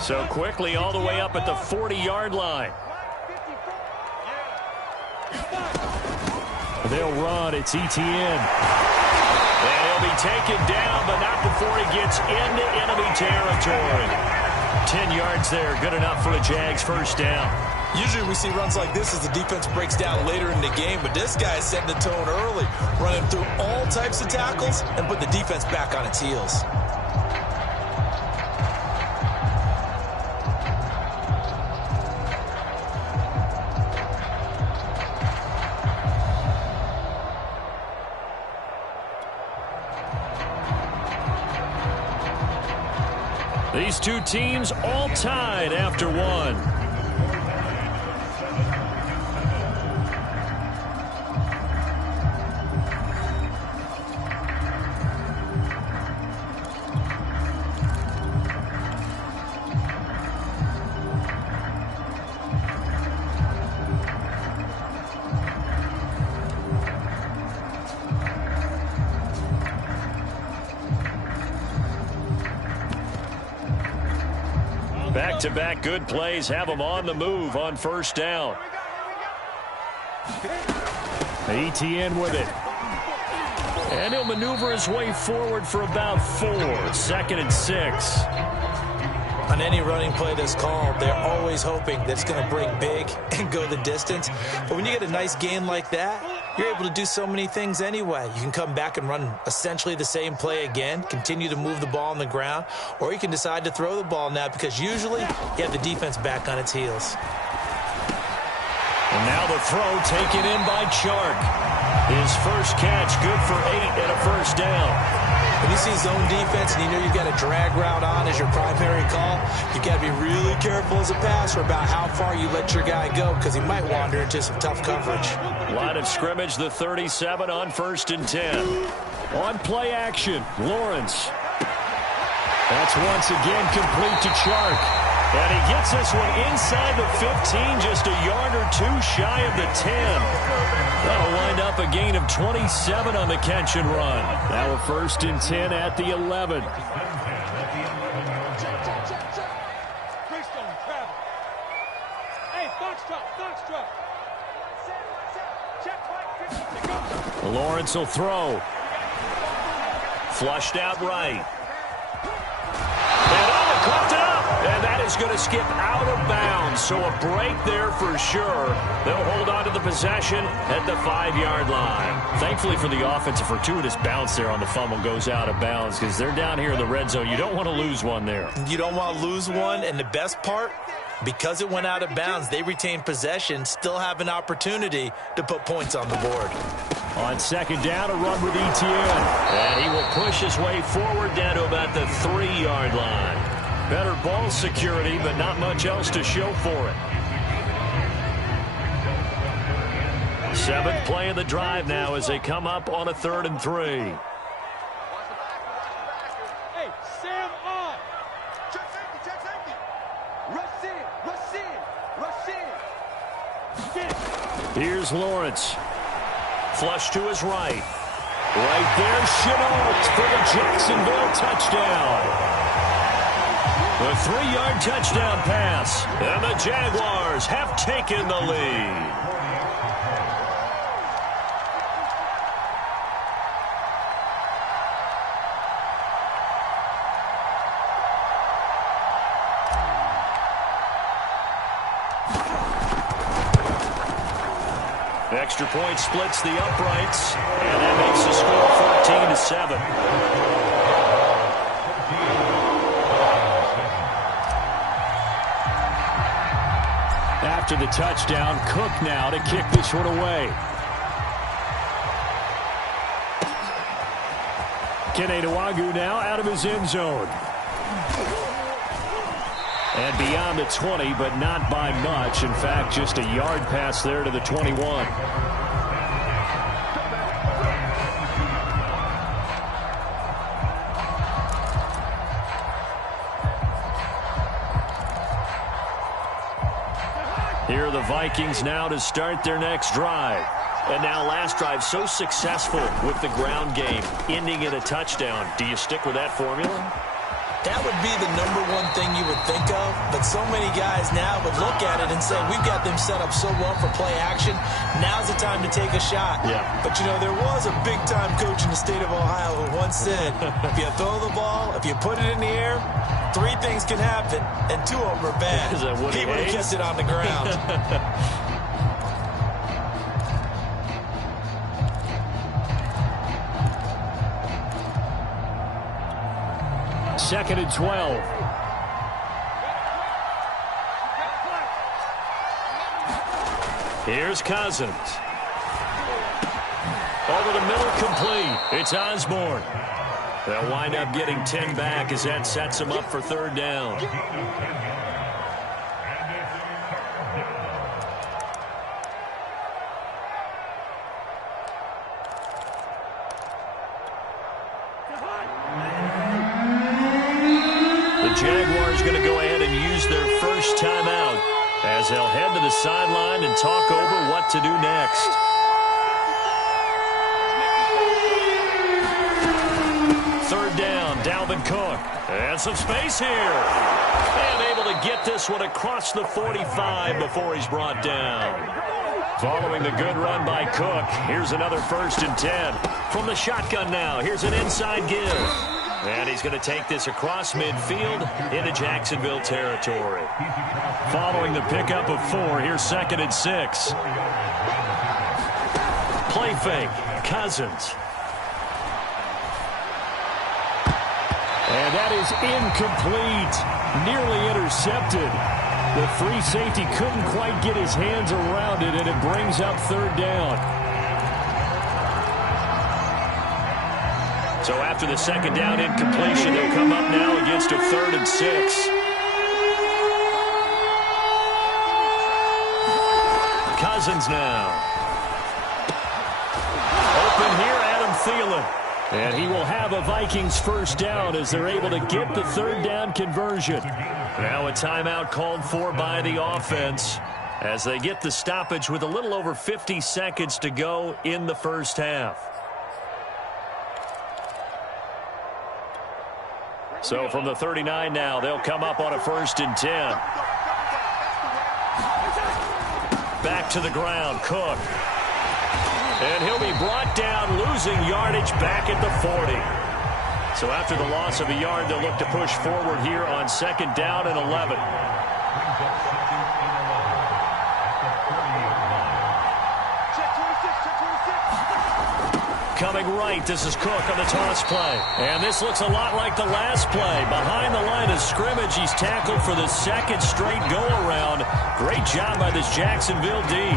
So quickly all the way up at the 40-yard line. They'll run. It's Etienne. And he'll be taken down, but not before he gets into enemy territory. 10 yards there. Good enough for a Jags first down. Usually we see runs like this as the defense breaks down later in the game, but this guy is setting the tone early, running through all types of tackles and put the defense back on its heels. These two teams all tied after one. Back-to-back good plays have them on the move on first down. Etienne with it. And he'll maneuver his way forward for about 4. 2nd and 6. On any running play that's called, they're always hoping that it's going to break big and go the distance. But when you get a nice gain like that, you're able to do so many things anyway. You can come back and run essentially the same play again, continue to move the ball on the ground, or you can decide to throw the ball now because usually you have the defense back on its heels. And now the throw taken in by Chark. His first catch, good for 8 and a first down. When you see zone defense and you know you've got a drag route on as your primary call, you've got to be really careful as a passer about how far you let your guy go because he might wander into some tough coverage. Line of scrimmage, the 37 on 1st and 10. On play action, Lawrence. That's once again complete to Chark. And he gets this one inside the 15, just a yard or two shy of the 10. That'll wind up a gain of 27 on the catch and run. Now a 1st and 10 at the 11. Lawrence will throw. Flushed out right. And caught it up. And that is going to skip out of bounds. So a break there for sure. They'll hold on to the possession at the 5-yard line. Thankfully for the offense, a fortuitous bounce there on the fumble goes out of bounds because they're down here in the red zone. You don't want to lose one there. You don't want to lose one. And the best part, because it went out of bounds, they retained possession, still have an opportunity to put points on the board. On 2nd down, a run with Etienne. And he will push his way forward down to about the 3-yard line. Better ball security, but not much else to show for it. 7th play of the drive now as they come up on a 3rd and 3. Hey, Sam on. Check safety. Rush in. Here's Lawrence. Flush to his right. Right there, Chenault for the Jacksonville touchdown. The 3-yard touchdown pass. And the Jaguars have taken the lead. Extra point splits the uprights, and that makes the score 14-7. After the touchdown, Cook now to kick this one away. Keneduagu now out of his end zone. And beyond the 20, but not by much. In fact, just a yard pass there to the 21. Here are the Vikings now to start their next drive. And now last drive so successful with the ground game, ending in a touchdown. Do you stick with that formula? That would be the #1 thing you would think of, but so many guys now would look at it and say, we've got them set up so well for play action, now's the time to take a shot. Yeah. But, you know, there was a big-time coach in the state of Ohio who once said, if you throw the ball, if you put it in the air, 3 things can happen, and 2 of them are bad. Is that he would have kept it on the ground. 2nd and 12. Here's Cousins. Over the middle, complete. It's Osborne. They'll wind up getting 10 back as that sets them up for 3rd down. The Jaguars going to go ahead and use their first timeout as they'll head to the sideline and talk over what to do next. Third down, Dalvin Cook. And some space here. And able to get this one across the 45 before he's brought down. Following the good run by Cook, here's another 1st and 10. From the shotgun now, here's an inside give. And he's going to take this across midfield into Jacksonville territory. Following the pickup of 4, here's 2nd and 6. Play fake, Cousins. And that is incomplete. Nearly intercepted. The free safety couldn't quite get his hands around it, and it brings up 3rd down. So after the 2nd down incompletion, they'll come up now against a 3rd and 6. Cousins now. Open here, Adam Thielen. And he will have a Vikings first down as they're able to get the third down conversion. Now a timeout called for by the offense as they get the stoppage with a little over 50 seconds to go in the first half. So from the 39 now, they'll come up on a 1st and 10. Back to the ground, Cook. And he'll be brought down, losing yardage back at the 40. So after the loss of a yard, they'll look to push forward here on 2nd down and 11. Coming right, this is Cook on the toss play. And this looks a lot like the last play. Behind the line of scrimmage, he's tackled for the 2nd straight go-around. Great job by this Jacksonville D.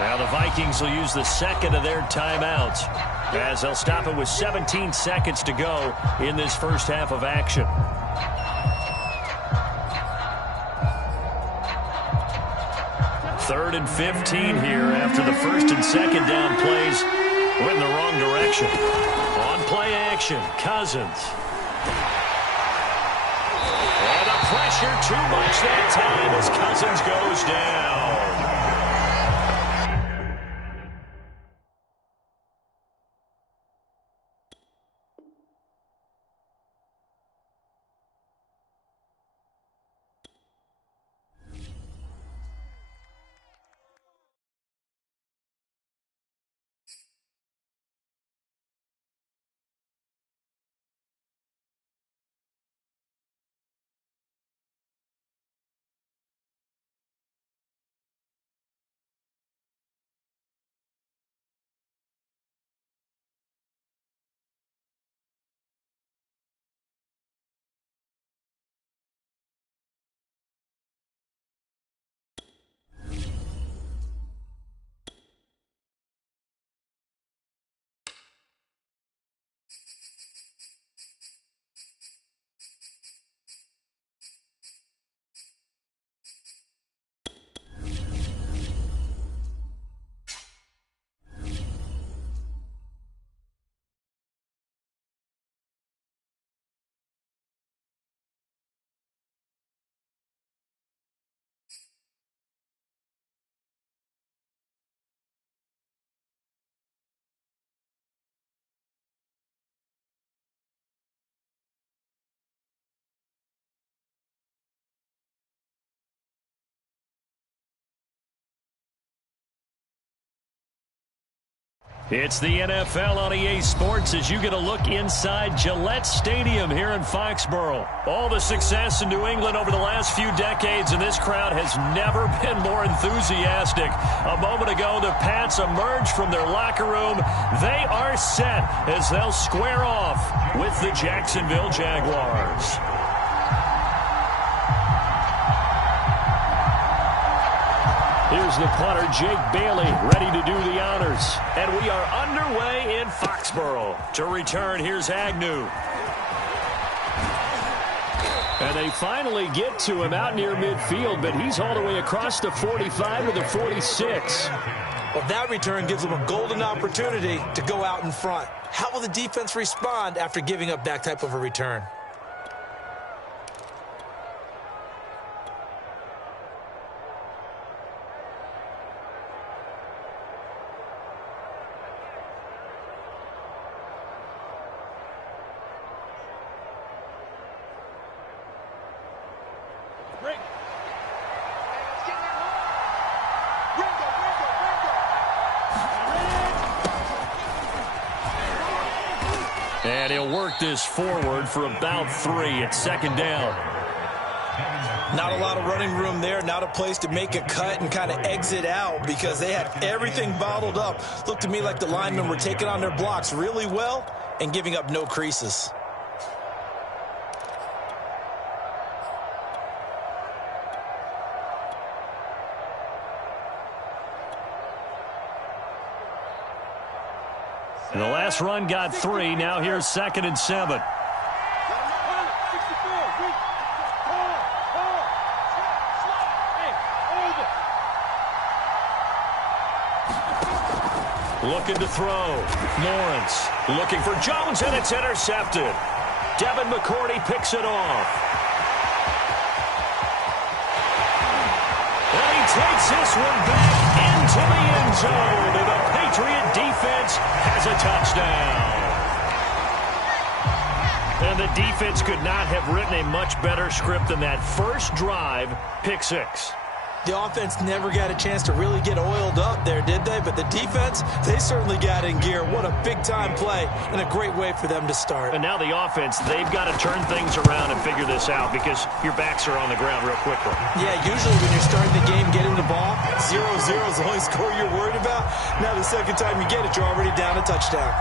Now the Vikings will use the 2nd of their timeouts as they'll stop it with 17 seconds to go in this first half of action. Third and 15 here after the 1st and 2nd down plays went in the wrong direction. On play action, Cousins. And the pressure too much that time as Cousins goes down. It's the NFL on EA Sports as you get a look inside Gillette Stadium here in Foxborough. All the success in New England over the last few decades, and this crowd has never been more enthusiastic. A moment ago, the Pats emerged from their locker room. They are set as they'll square off with the Jacksonville Jaguars. Here's the punter, Jake Bailey, ready to do the honors. And we are underway in Foxborough. To return, here's Agnew. And they finally get to him out near midfield, but he's all the way across the 45 to the 46. Well, that return gives them a golden opportunity to go out in front. How will the defense respond after giving up that type of a return? And he'll work this forward for about 3 at 2nd down. Not a lot of running room there, not a place to make a cut and kind of exit out because they had everything bottled up. Looked to me like the linemen were taking on their blocks really well and giving up no creases. And the last run got 3. Now here's 2nd and 7. Looking to throw. Lawrence looking for Jones, and it's intercepted. Devin McCourty picks it off. And he takes this one back into the end zone. And the Patriot defense has a touchdown. And the defense could not have written a much better script than that first drive, pick six. The offense never got a chance to really get oiled up there, did they? But the defense, they certainly got in gear. What a big-time play and a great way for them to start. And now the offense, they've got to turn things around and figure this out because your backs are on the ground real quickly. Yeah, usually when you're starting the game, getting the ball, 0-0 is the only score you're worried about. Now the second time you get it, you're already down a touchdown.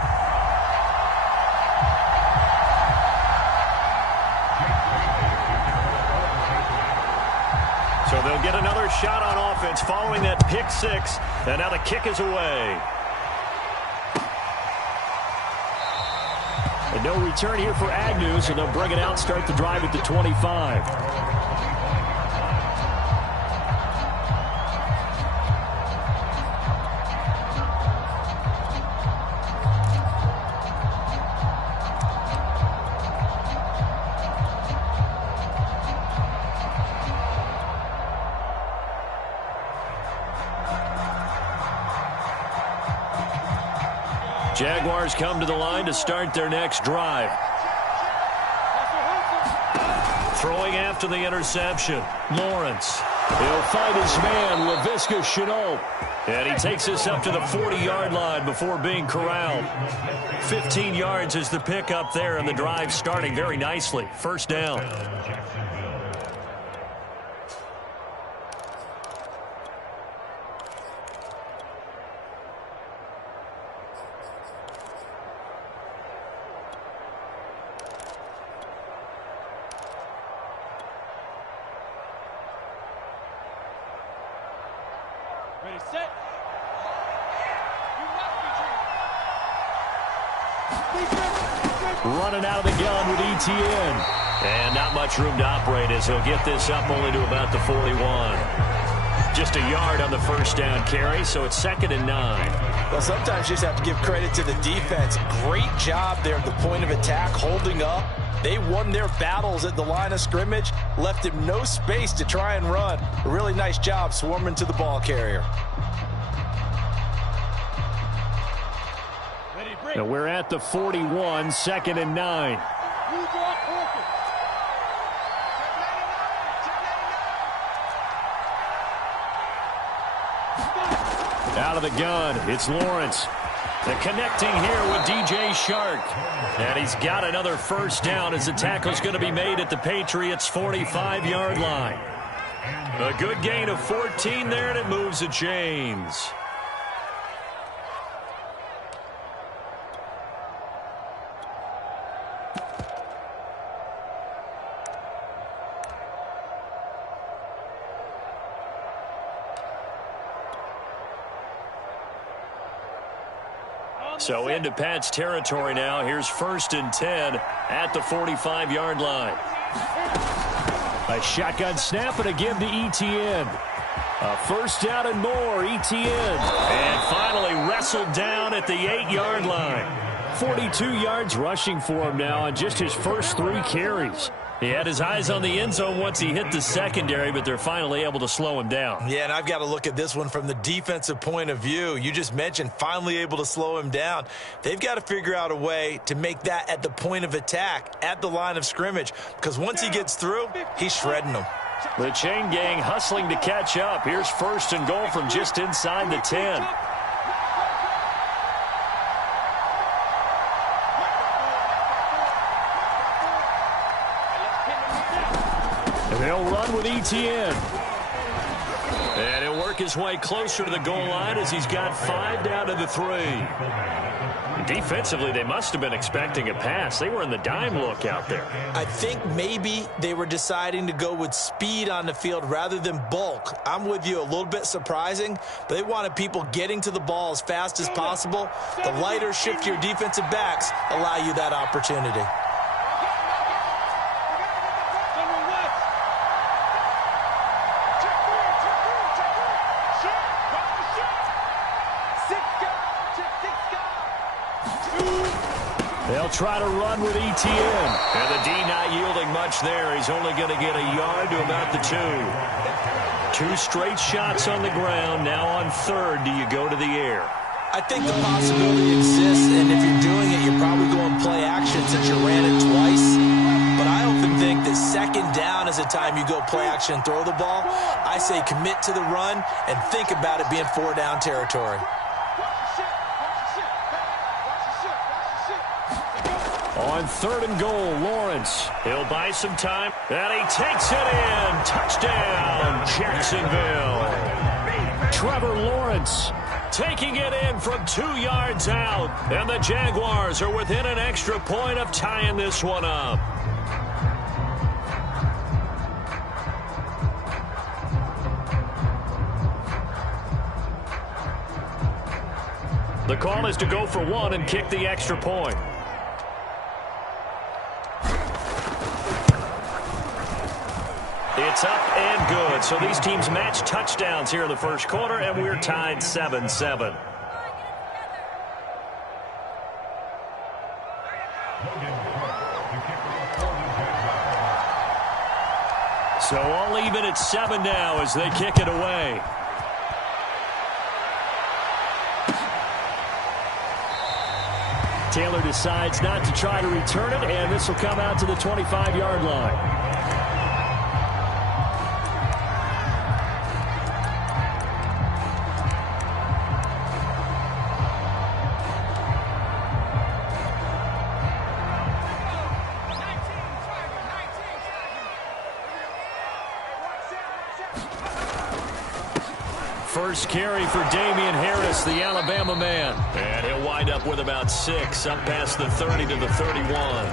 So they'll get another shot on offense following that pick six. And now the kick is away. And no return here for Agnew, so they'll bring it out, start the drive at the 25. Jaguars come to the line to start their next drive. Throwing after the interception. Lawrence. He'll find his man, Laviska Shenault. And he takes us up to the 40-yard line before being corralled. 15 yards is the pickup there, and the drive starting very nicely. First down. Ready, set. Running out of the gun with ETN. And not much room to operate as he'll get this up only to about the 41. Just a yard on the first down carry, so it's 2nd and 9. Well, sometimes you just have to give credit to the defense. Great job there at the point of attack, holding up. They won their battles at the line of scrimmage, left him no space to try and run. A really nice job swarming to the ball carrier. And we're at the 41, 2nd and 9. Out of the gun, it's Lawrence. And connecting here with DJ Shark. And he's got another first down as the tackle's going to be made at the Patriots' 45-yard line. A good gain of 14 there, and it moves the chains. So into Pat's territory now. Here's 1st and 10 at the 45-yard line. A shotgun snap and a give to ETN. A first down and more, ETN. And finally wrestled down at the 8-yard line. 42 yards rushing for him now on just his first 3 carries. He had his eyes on the end zone once he hit the secondary, but they're finally able to slow him down. Yeah, and I've got to look at this one from the defensive point of view. You just mentioned finally able to slow him down. They've got to figure out a way to make that at the point of attack, at the line of scrimmage, because once he gets through, he's shredding them. The chain gang hustling to catch up. Here's 1st and goal from just inside the 10. They'll run with ETN. And he'll work his way closer to the goal line as he's got 5 down to the 3. Defensively, they must have been expecting a pass. They were in the dime look out there. I think maybe they were deciding to go with speed on the field rather than bulk. I'm with you, a little bit surprising, but they wanted people getting to the ball as fast as possible. The lighter, shiftier defensive backs allow you that opportunity. They'll try to run with ETN. And the D not yielding much there. He's only going to get a yard to about the 2. 2 straight shots on the ground. Now on third, do you go to the air? I think the possibility exists, and if you're doing it, you're probably going play action since you ran it twice. But I often think that second down is the time you go play action and throw the ball. I say commit to the run and think about it being 4-down territory. On third and goal, Lawrence. He'll buy some time, and he takes it in. Touchdown, Jacksonville. Trevor Lawrence taking it in from 2 yards out. And the Jaguars are within an extra point of tying this one up. The call is to go for 1 and kick the extra point. It's up and good. So these teams match touchdowns here in the first quarter, and we're tied 7-7. So all even at 7 now as they kick it away. Taylor decides not to try to return it, and this will come out to the 25-yard line. First carry for Damian Harris, the Alabama man. And he'll wind up with about 6, up past the 30 to the 31.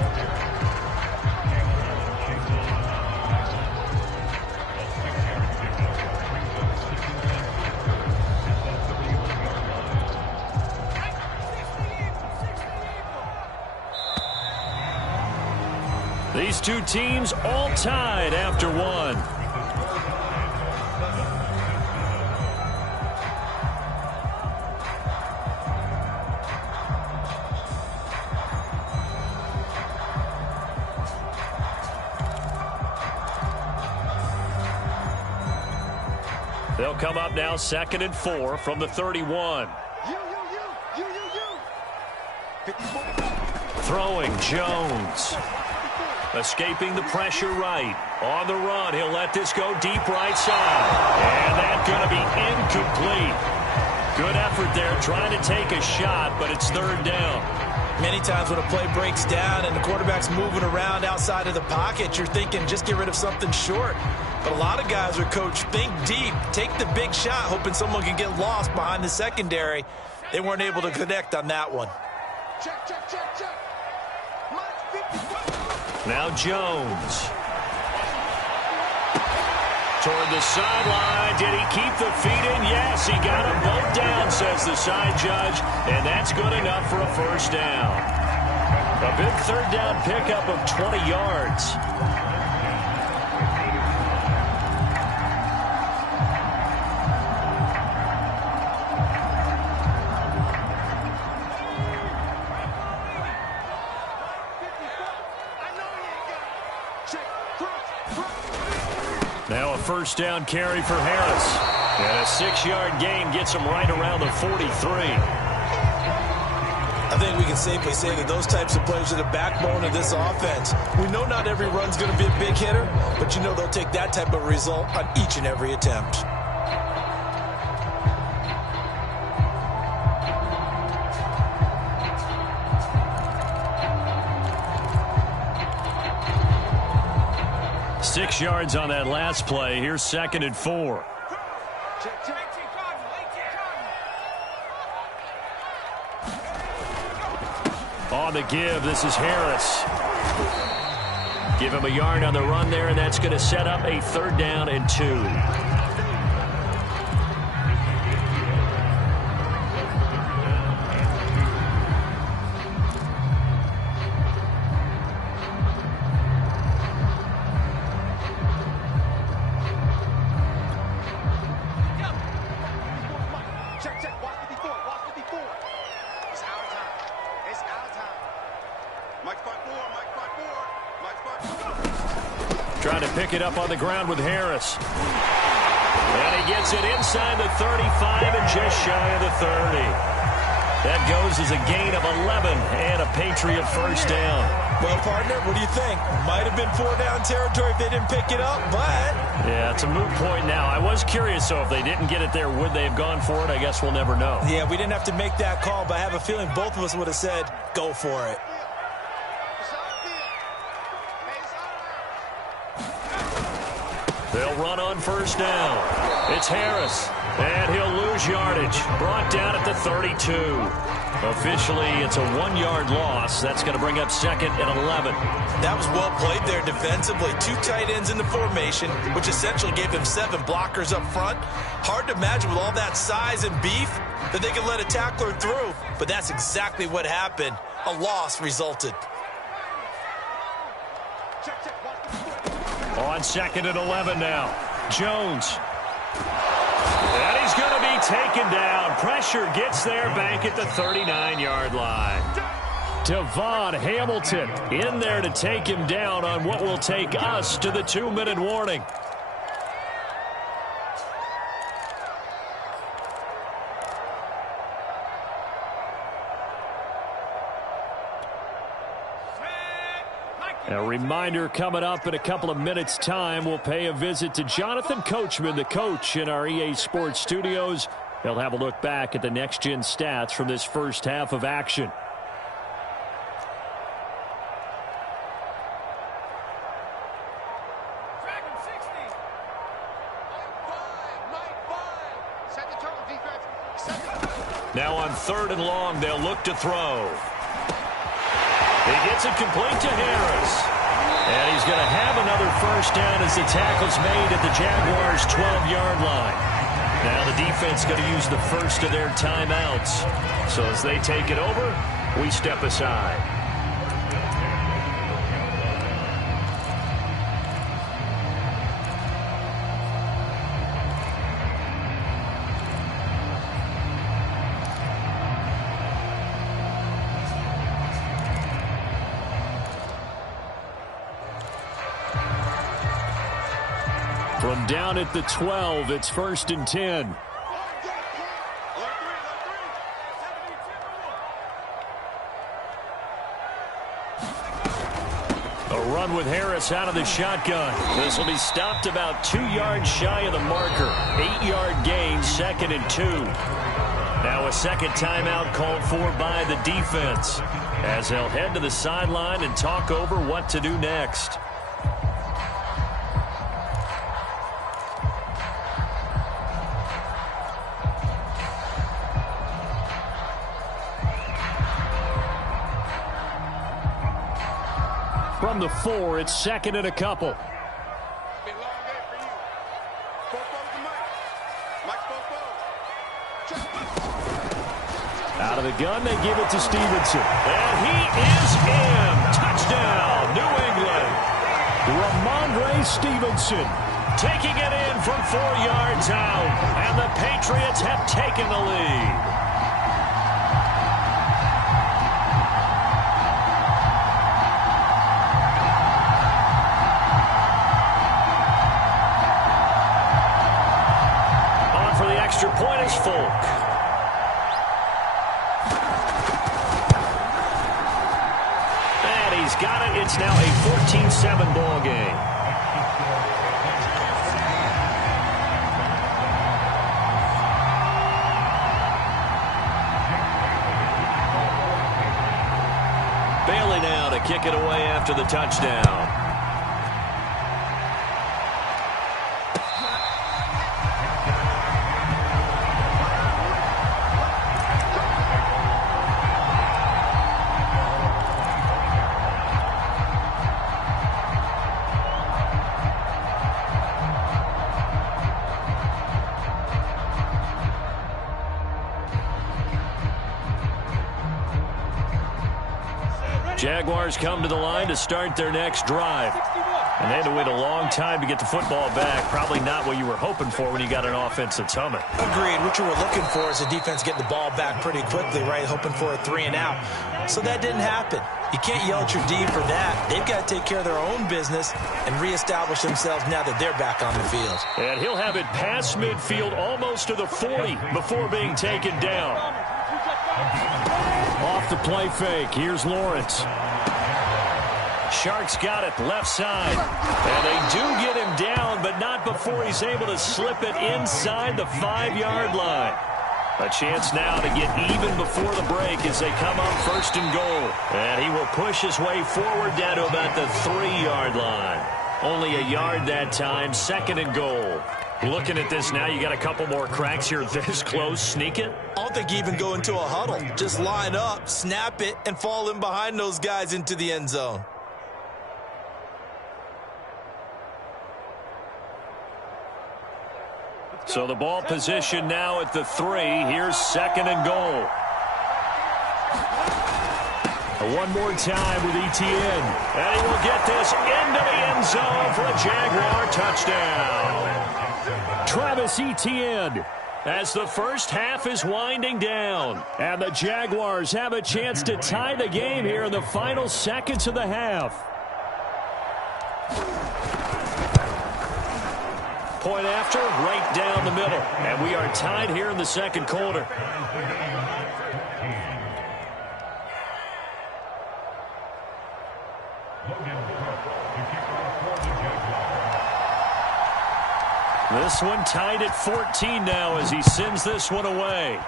These two teams all tied after 1. They'll come up now 2nd and 4 from the 31. Throwing Jones. Escaping the pressure right. On the run, he'll let this go deep right side. And that's going to be incomplete. Good effort there trying to take a shot, but it's 3rd down. Many times when a play breaks down and the quarterback's moving around outside of the pocket, you're thinking just get rid of something short. But a lot of guys are coached, think deep, take the big shot, hoping someone can get lost behind the secondary. They weren't able to connect on that one. Check, check, check, check. Now Jones. Toward the sideline. Did he keep the feet in? Yes, he got them both down, says the side judge. And that's good enough for a 1st down. A big 3rd down pickup of 20 yards. Now a 1st down carry for Harris. And a 6-yard gain gets him right around the 43. I think we can safely say that those types of plays are the backbone of this offense. We know not every run's going to be a big hitter, but you know they'll take that type of result on each and every attempt. Six yards on that last play. Here's 2nd and 4. On the give, this is Harris. Give him a yard on the run there, and that's going to set up a 3rd down and 2. Trying to pick it up on the ground with Harris. And he gets it inside the 35 and just shy of the 30. That goes as a gain of 11 and a Patriot first down. Well, partner, what do you think? Might have been 4-down territory if they didn't pick it up, but... Yeah, it's a moot point now. I was curious, so if they didn't get it there, would they have gone for it? I guess we'll never know. Yeah, we didn't have to make that call, but I have a feeling both of us would have said, go for it. They'll run on first down. It's Harris, and he'll lose yardage. Brought down at the 32. Officially, it's a 1-yard loss. That's going to bring up second and 11. That was well played there defensively. 2 tight ends in the formation, which essentially gave them 7 blockers up front. Hard to imagine with all that size and beef that they could let a tackler through. But that's exactly what happened. A loss resulted. On second and 11 now. Jones. And he's going to be taken down. Pressure gets there back at the 39-yard line. Devon Hamilton in there to take him down on what will take us to the 2-minute warning. A reminder coming up in a couple of minutes' time. We'll pay a visit to Jonathan Coachman, the coach in our EA Sports studios. They'll have a look back at the next-gen stats from this first half of action. Now on 3rd and long, they'll look to throw. He gets it complete to Harris. And he's going to have another first down as the tackle's made at the Jaguars' 12-yard line. Now the defense going to use the first of their timeouts. So as they take it over, we step aside. From down at the 12, it's 1st and 10. A run with Harris out of the shotgun. This will be stopped about 2 yards shy of the marker. 8-yard gain, 2nd and 2. Now a second timeout called for by the defense as they'll head to the sideline and talk over what to do next. From the 4, it's 2nd and a couple. Out of the gun, they give it to Stevenson. And he is in. Touchdown, New England. Ramondre Stevenson taking it in from 4 yards out. And the Patriots have taken the lead. Extra point is Folk. And he's got it. It's now a 14-7 ball game. Bailey now to kick it away after the touchdown. Jaguars come to the line to start their next drive. And they had to wait a long time to get the football back. Probably not what you were hoping for when you got an offense that's humming. Agreed. What you were looking for is the defense getting the ball back pretty quickly, right? Hoping for a 3 and out. So that didn't happen. You can't yell at your D for that. They've got to take care of their own business and reestablish themselves now that they're back on the field. And he'll have it past midfield almost to the 40 before being taken down. Off the play fake. Here's Lawrence. Sharks got it left side. And they do get him down, but not before he's able to slip it inside the 5-yard line. A chance now to get even before the break as they come up first and goal. And he will push his way forward down to about the 3-yard line. Only a yard that time, second and goal. Looking at this now, you got a couple more cracks here this close. Sneak it? I don't think you even go into a huddle. Just line up, snap it, and fall in behind those guys into the end zone. So the ball position now at the 3. Here's second and goal. One more time with Etienne. And he will get this into the end zone for a Jaguar touchdown. Travis Etienne. As the first half is winding down. And the Jaguars have a chance to tie the game here in the final seconds of the half. Point after, right down the middle. And we are tied here in the second quarter. This one tied at 14 now as he sends this one away.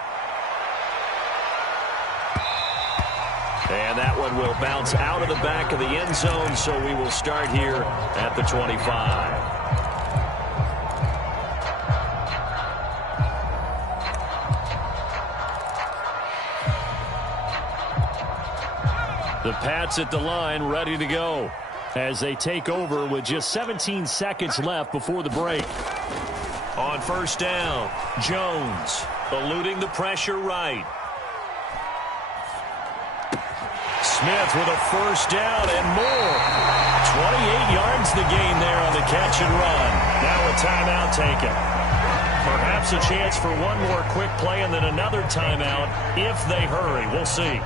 And that one will bounce out of the back of the end zone, so we will start here at the 25. The Pats at the line, ready to go. As they take over with just 17 seconds left before the break. On first down, Jones eluding the pressure right. Smith with a first down and more. 28 yards the gain there on the catch and run. Now a timeout taken. Perhaps a chance for one more quick play and then another timeout if they hurry. We'll see.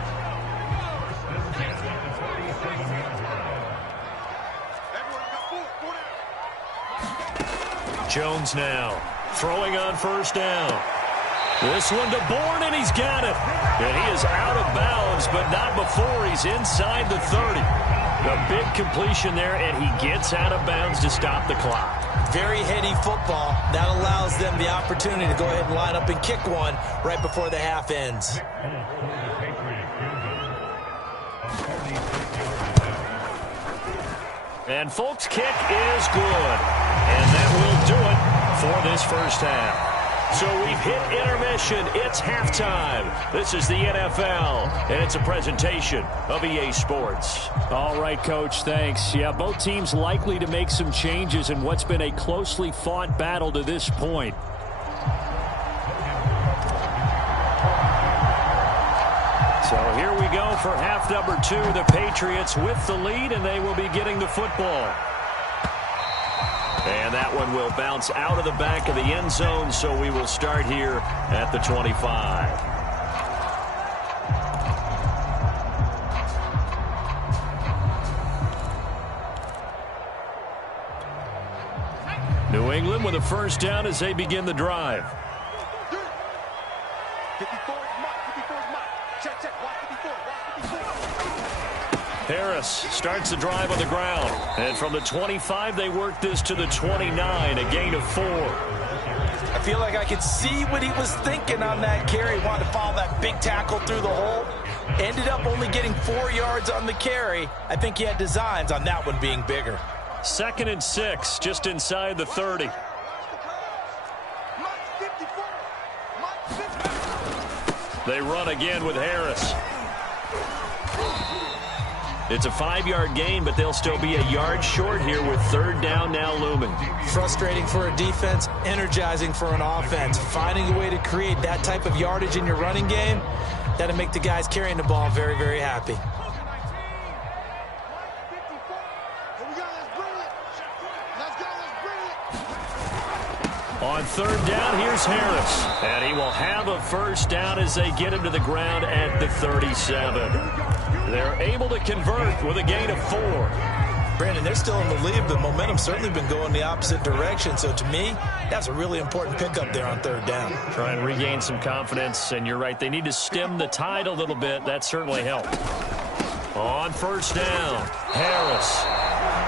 Jones now throwing on first down. This one to Bourne, and he's got it. And he is out of bounds, but not before he's inside the 30. A big completion there, and he gets out of bounds to stop the clock. Very heady football. That allows them the opportunity to go ahead and line up and kick one right before the half ends. And Folk's kick is good. And that will do it for this first half. So we've hit intermission. It's halftime. This is the NFL, and it's a presentation of EA Sports. All right, Coach, thanks. Yeah, both teams likely to make some changes in what's been a closely fought battle to this point. So here we go for half number 2. The Patriots with the lead, and they will be getting the football. And that one will bounce out of the back of the end zone, so we will start here at the 25. New England with a first down as they begin the drive. Harris starts the drive on the ground. And from the 25, they work this to the 29, a gain of 4. I feel like I could see what he was thinking on that carry. Wanted to follow that big tackle through the hole. Ended up only getting 4 yards on the carry. I think he had designs on that one being bigger. 2nd and 6, just inside the 30. They run again with Harris. It's a 5-yard gain, but they'll still be a yard short here with third down now looming. Frustrating for a defense, energizing for an offense. Finding a way to create that type of yardage in your running game, that'll make the guys carrying the ball very, very happy. On third down, here's Harris. And he will have a first down as they get him to the ground at the 37. They're able to convert with a gain of 4. Brandon, they're still in the lead, but momentum's certainly been going the opposite direction. So to me, that's a really important pickup there on third down. Try and regain some confidence, and you're right. They need to stem the tide a little bit. That certainly helped. On first down, Harris.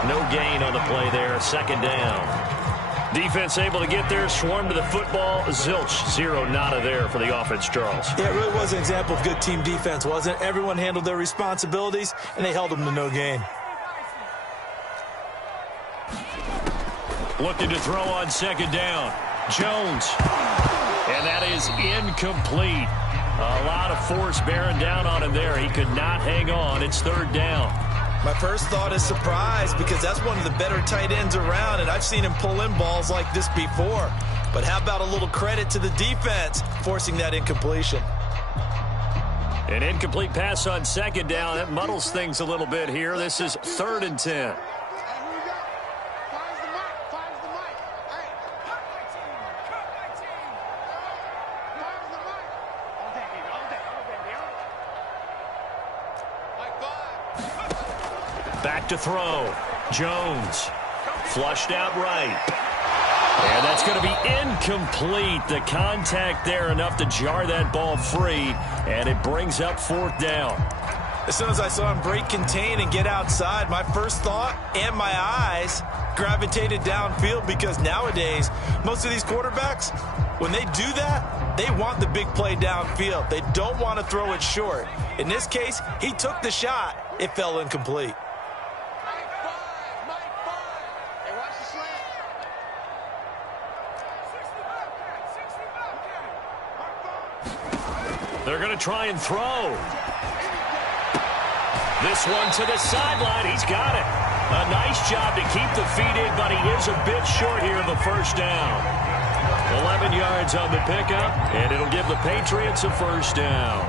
No gain on the play there. Second down. Defense able to get there, swarm to the football. Zilch, 0 nada there for the offense, Charles. Yeah, it really was an example of good team defense, wasn't it? Everyone handled their responsibilities, and they held them to no gain. Looking to throw on second down. Jones. And that is incomplete. A lot of force bearing down on him there. He could not hang on. It's third down. My first thought is surprise, because that's one of the better tight ends around, and I've seen him pull in balls like this before. But how about a little credit to the defense forcing that incompletion? An incomplete pass on second down. That muddles things a little bit here. This is 3rd and 10. Back to throw. Jones. Flushed out right. And that's going to be incomplete. The contact there enough to jar that ball free. And it brings up 4th down. As soon as I saw him break contain and get outside, my first thought and my eyes gravitated downfield, because nowadays, most of these quarterbacks, when they do that, they want the big play downfield. They don't want to throw it short. In this case, he took the shot. It fell incomplete. They're going to try and throw. This one to the sideline. He's got it. A nice job to keep the feet in, but he is a bit short here of a first down. 11 yards on the pickup, and it'll give the Patriots a first down.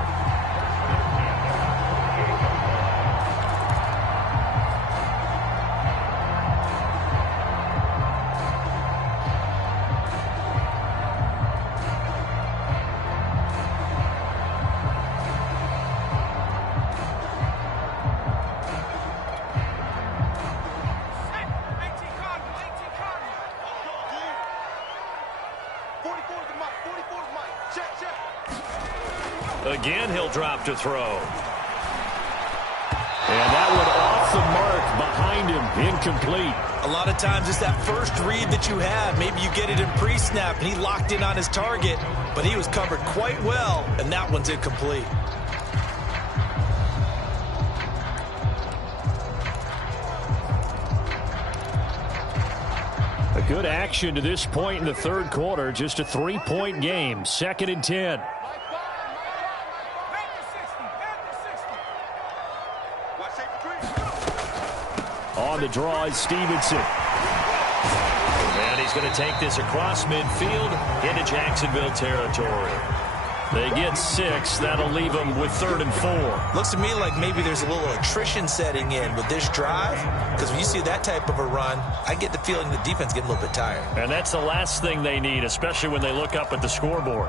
Again, he'll drop to throw. And that one off the mark behind him, incomplete. A lot of times it's that first read that you have. Maybe you get it in pre-snap, and he locked in on his target, but he was covered quite well, and that one's incomplete. A good action to this point in the third quarter. Just a 3-point game. 2nd and 10. On the draw is Stevenson. And he's going to take this across midfield into Jacksonville territory. They get 6. That'll leave them with 3rd and 4. Looks to me like maybe there's a little attrition setting in with this drive, because when you see that type of a run, I get the feeling the defense getting a little bit tired. And that's the last thing they need, especially when they look up at the scoreboard.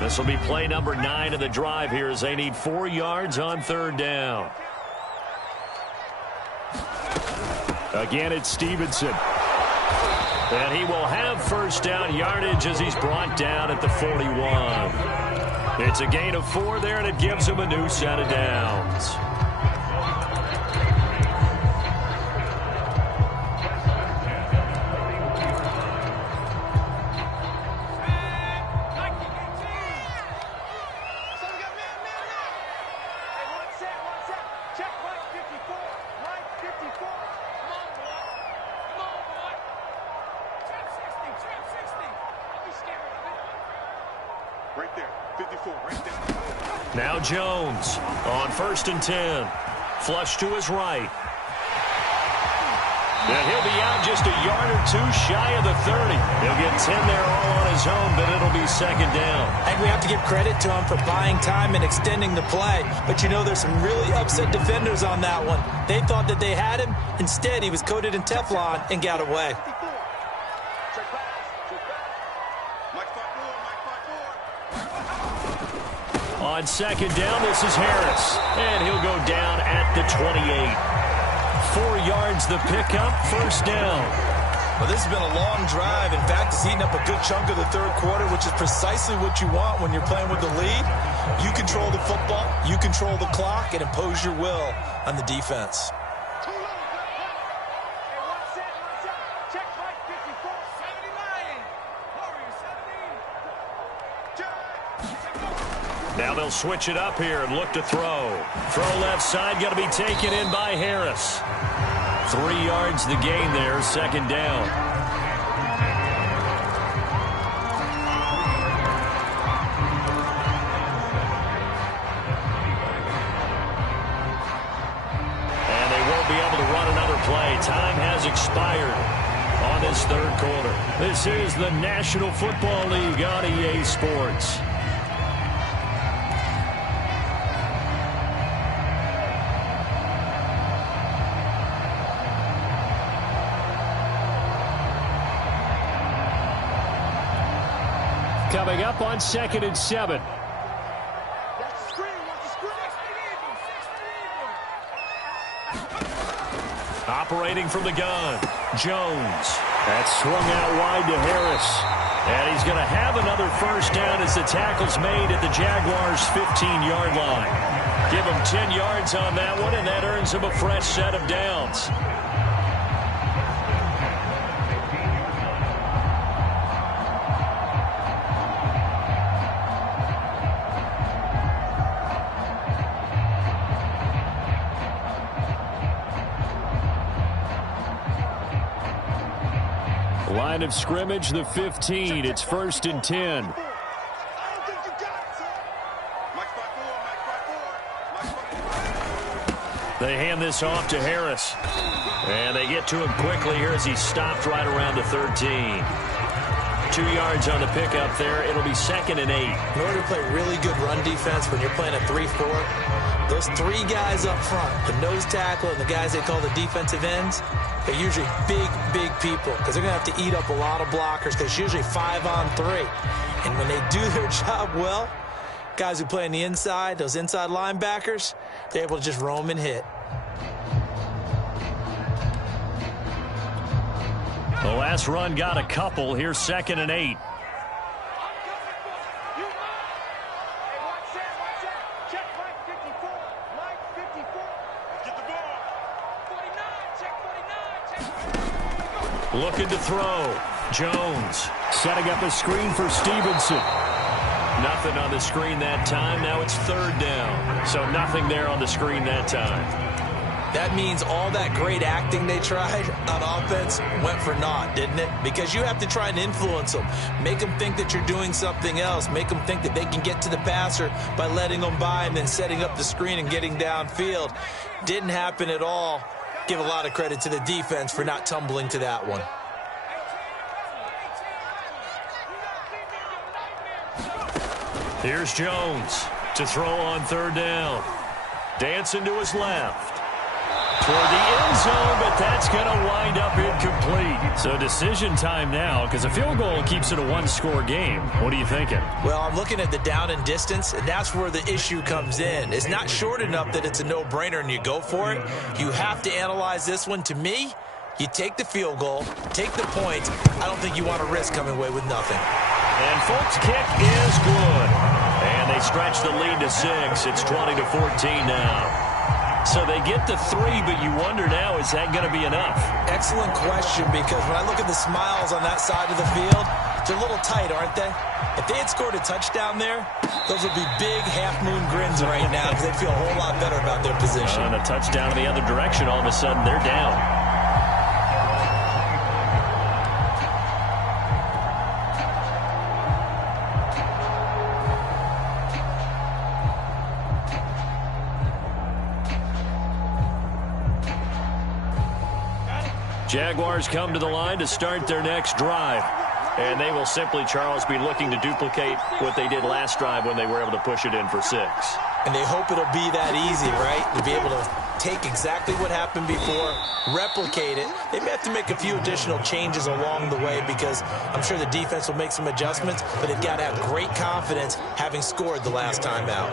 This will be play number 9 of the drive here, as they need 4 yards on 3rd down. Again, it's Stevenson. And he will have first down yardage as he's brought down at the 41. It's a gain of 4 there, and it gives him a new set of downs. Now Jones on 1st and 10. Flush to his right. And he'll be out just a yard or two shy of the 30. He'll get 10 there all on his own, but it'll be second down. I think we have to give credit to him for buying time and extending the play. But you know, there's some really upset defenders on that one. They thought that they had him. Instead, he was coated in Teflon and got away. On second down, this is Harris. And he'll go down at the 28. 4 yards the pickup, first down. Well, this has been a long drive. In fact, it's eaten up a good chunk of the third quarter, which is precisely what you want when you're playing with the lead. You control the football, you control the clock, and impose your will on the defense. Now they'll switch it up here and look to throw. Throw left side, got to be taken in by Harris. 3 yards the gain there, second down. And they won't be able to run another play. Time has expired on this third quarter. This is the National Football League on EA Sports. Coming up on 2nd and 7. Operating from the gun, Jones. That's swung out wide to Harris. And he's going to have another first down as the tackle's made at the Jaguars' 15-yard line. Give him 10 yards on that one, and that earns him a fresh set of downs. Line of scrimmage, the 15. It's 1st and 10. They hand this off to Harris. And they get to him quickly here as he stopped right around the 13. 2 yards on the pickup there. It'll be 2nd and 8. In order to play really good run defense when you're playing a 3-4, those 3 guys up front, the nose tackle and the guys they call the defensive ends, they're usually big, big people because they're going to have to eat up a lot of blockers because it's usually 5-on-3. And when they do their job well, guys who play on the inside, those inside linebackers, they're able to just roam and hit. The last run got a couple. Here's 2nd and 8. Looking to throw. Jones setting up a screen for Stevenson. Nothing on the screen that time. Now it's 3rd down. So nothing there on the screen that time. That means all that great acting they tried on offense went for naught, didn't it? Because you have to try and influence them. Make them think that you're doing something else. Make them think that they can get to the passer by letting them by and then setting up the screen and getting downfield. Didn't happen at all. Give a lot of credit to the defense for not tumbling to that one. Here's Jones to throw on 3rd down. Dancing to his left. Toward the end zone, but that's going to wind up incomplete. So decision time now because a field goal keeps it a 1-score game. What are you thinking? Well, I'm looking at the down and distance, and that's where the issue comes in. It's not short enough that it's a no-brainer and you go for it. You have to analyze this one. To me, you take the field goal, take the points. I don't think you want to risk coming away with nothing. And Folk's kick is good. And they stretch the lead to 6. It's 20-14 now. So they get to 3, but you wonder now, is that going to be enough? Excellent question, because when I look at the smiles on that side of the field, they're a little tight, aren't they? If they had scored a touchdown there, those would be big half-moon grins right now because they'd feel a whole lot better about their position. And a touchdown in the other direction, all of a sudden they're down. Jaguars come to the line to start their next drive. And they will simply, Charles, be looking to duplicate what they did last drive when they were able to push it in for 6. And they hope it'll be that easy, right? To be able to take exactly what happened before, replicate it. They may have to make a few additional changes along the way because I'm sure the defense will make some adjustments, but they've got to have great confidence having scored the last time out.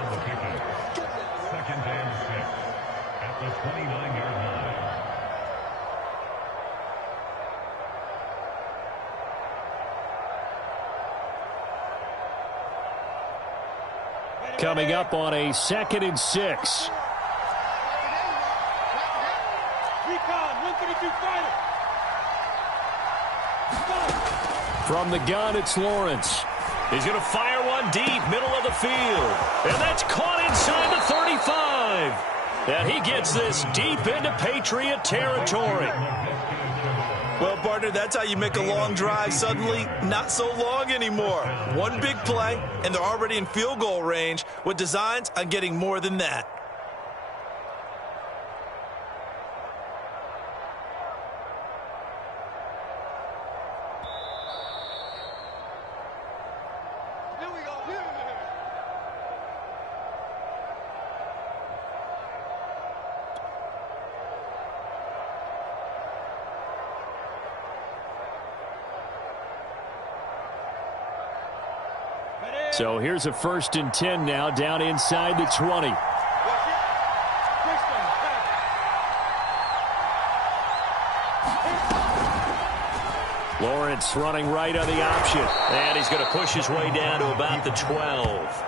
Coming up on a 2nd and 6. From the gun, it's Lawrence. He's going to fire one deep, middle of the field. And that's caught inside the 35. And he gets this deep into Patriot territory. Well, partner, that's how you make a long drive suddenly not so long anymore. One big play, and they're already in field goal range with designs on getting more than that. So here's a 1st and 10 now, down inside the 20. Lawrence running right on the option. And he's going to push his way down to about the 12.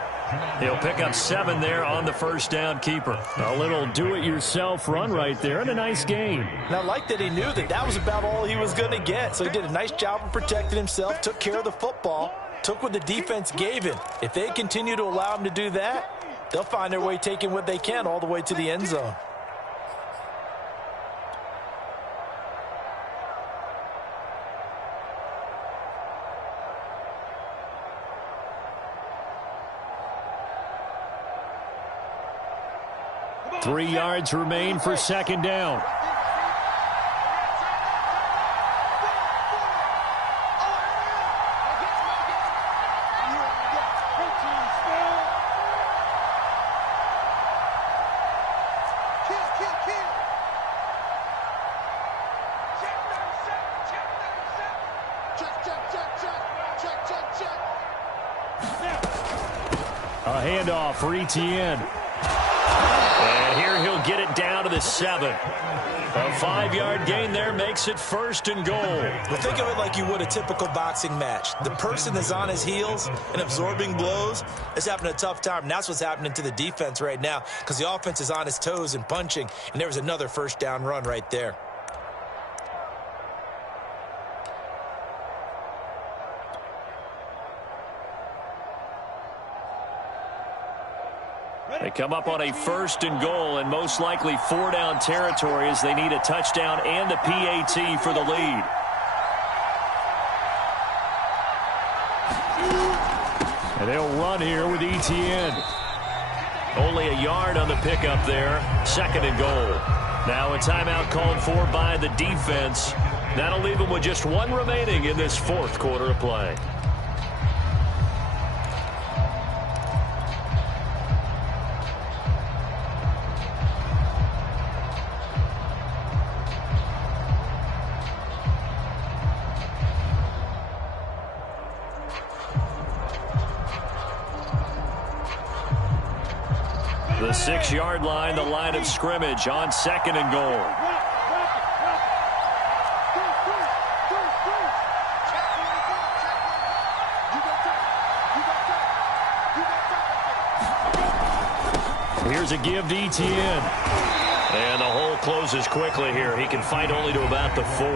He'll pick up 7 there on the 1st down keeper. A little do-it-yourself run right there and a nice gain. And I like that he knew that that was about all he was going to get. So he did a nice job of protecting himself, took care of the football, took what the defense gave him. If they continue to allow him to do that, they'll find their way taking what they can all the way to the end zone. Three yards remain for 2nd down. A handoff for Etienne. And here he'll get it down to the 7. A 5-yard gain there makes it 1st and goal. Well, think of it like you would a typical boxing match. The person that's on his heels and absorbing blows is having a tough time. And that's what's happening to the defense right now because the offense is on his toes and punching. And there was another 1st down run right there. They come up on a 1st and goal and most likely 4-down territory as they need a touchdown and a PAT for the lead. And they'll run here with Etienne. Only a yard on the pickup there. 2nd and goal. Now a timeout called for by the defense. That'll leave them with just 1 remaining in this 4th quarter of play. The 6-yard line, the line of scrimmage on 2nd and goal. Here's a give to Etienne. And the hole closes quickly here. He can fight only to about the 4.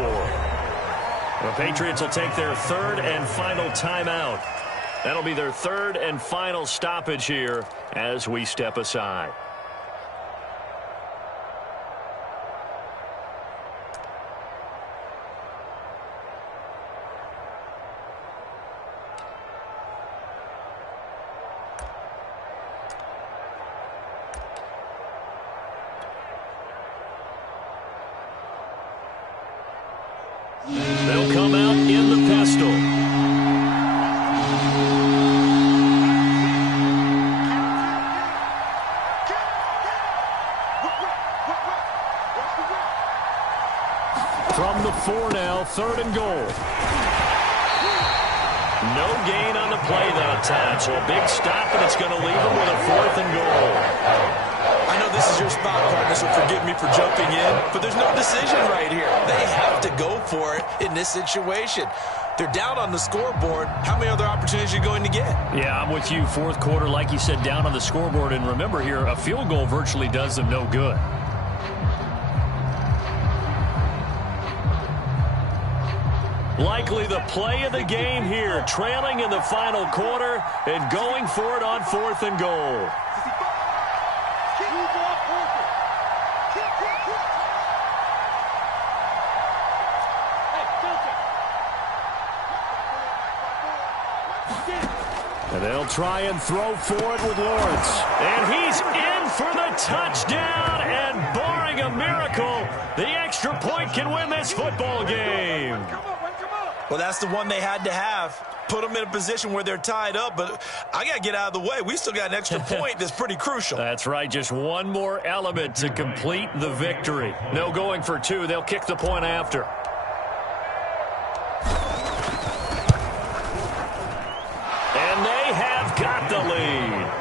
The Patriots will take their 3rd and final timeout. That'll be their 3rd and final stoppage here as we step aside. from the 4 now, 3rd and goal. No gain on the play that time, so a big stop, and it's going to leave them with a 4th and goal. I know this is your spot, partner, so forgive me for jumping in, but there's no decision right here. They have to go for it in this situation. They're down on the scoreboard. How many other opportunities are you going to get? Yeah, I'm with you. 4th quarter, like you said, down on the scoreboard. And remember here, a field goal virtually does them no good. Likely the play of the game here, trailing in the final quarter and going for it on 4th and goal. And they'll try and throw for it with Lawrence. And he's in for the touchdown. And barring a miracle, the extra point can win this football game. Well, that's the one they had to have. Put them in a position where they're tied up, but I got to get out of the way. We still got an extra point that's pretty crucial. That's right. Just one more element to complete the victory. No going for 2. They'll kick the point after. And they have got the lead.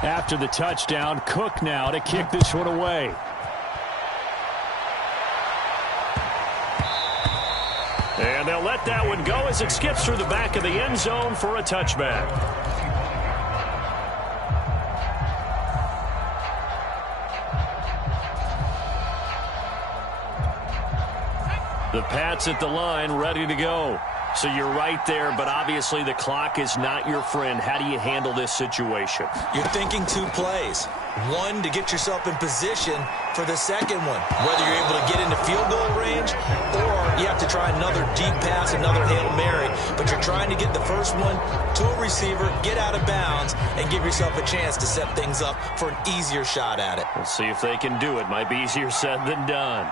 After the touchdown, Cook now to kick this one away. And they'll let that one go as it skips through the back of the end zone for a touchback. The Pats at the line, ready to go. So you're right there, but obviously the clock is not your friend. How do you handle this situation? You're thinking 2 plays. One, to get yourself in position for the second one, whether you're able to get into field goal range or you have to try another deep pass, another Hail Mary. But you're trying to get the first one to a receiver, get out of bounds, and give yourself a chance to set things up for an easier shot at it. We'll see if they can do it. Might be easier said than done.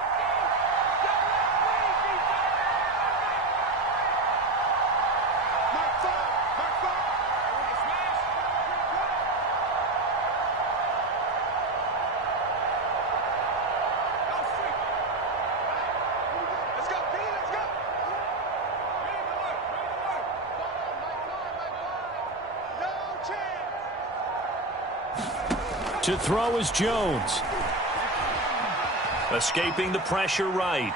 To throw is Jones. Escaping the pressure right.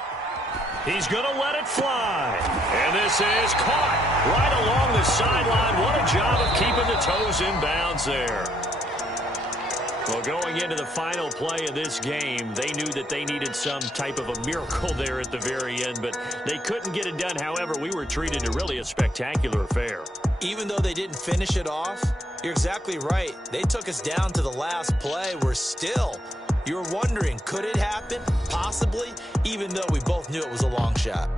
He's going to let it fly. And this is caught right along the sideline. What a job of keeping the toes in bounds there. Well, going into the final play of this game, they knew that they needed some type of a miracle there at the very end, but they couldn't get it done. However, we were treated to really a spectacular affair. Even though they didn't finish it off, you're exactly right. They took us down to the last play. You're wondering, could it happen? Possibly, even though we both knew it was a long shot.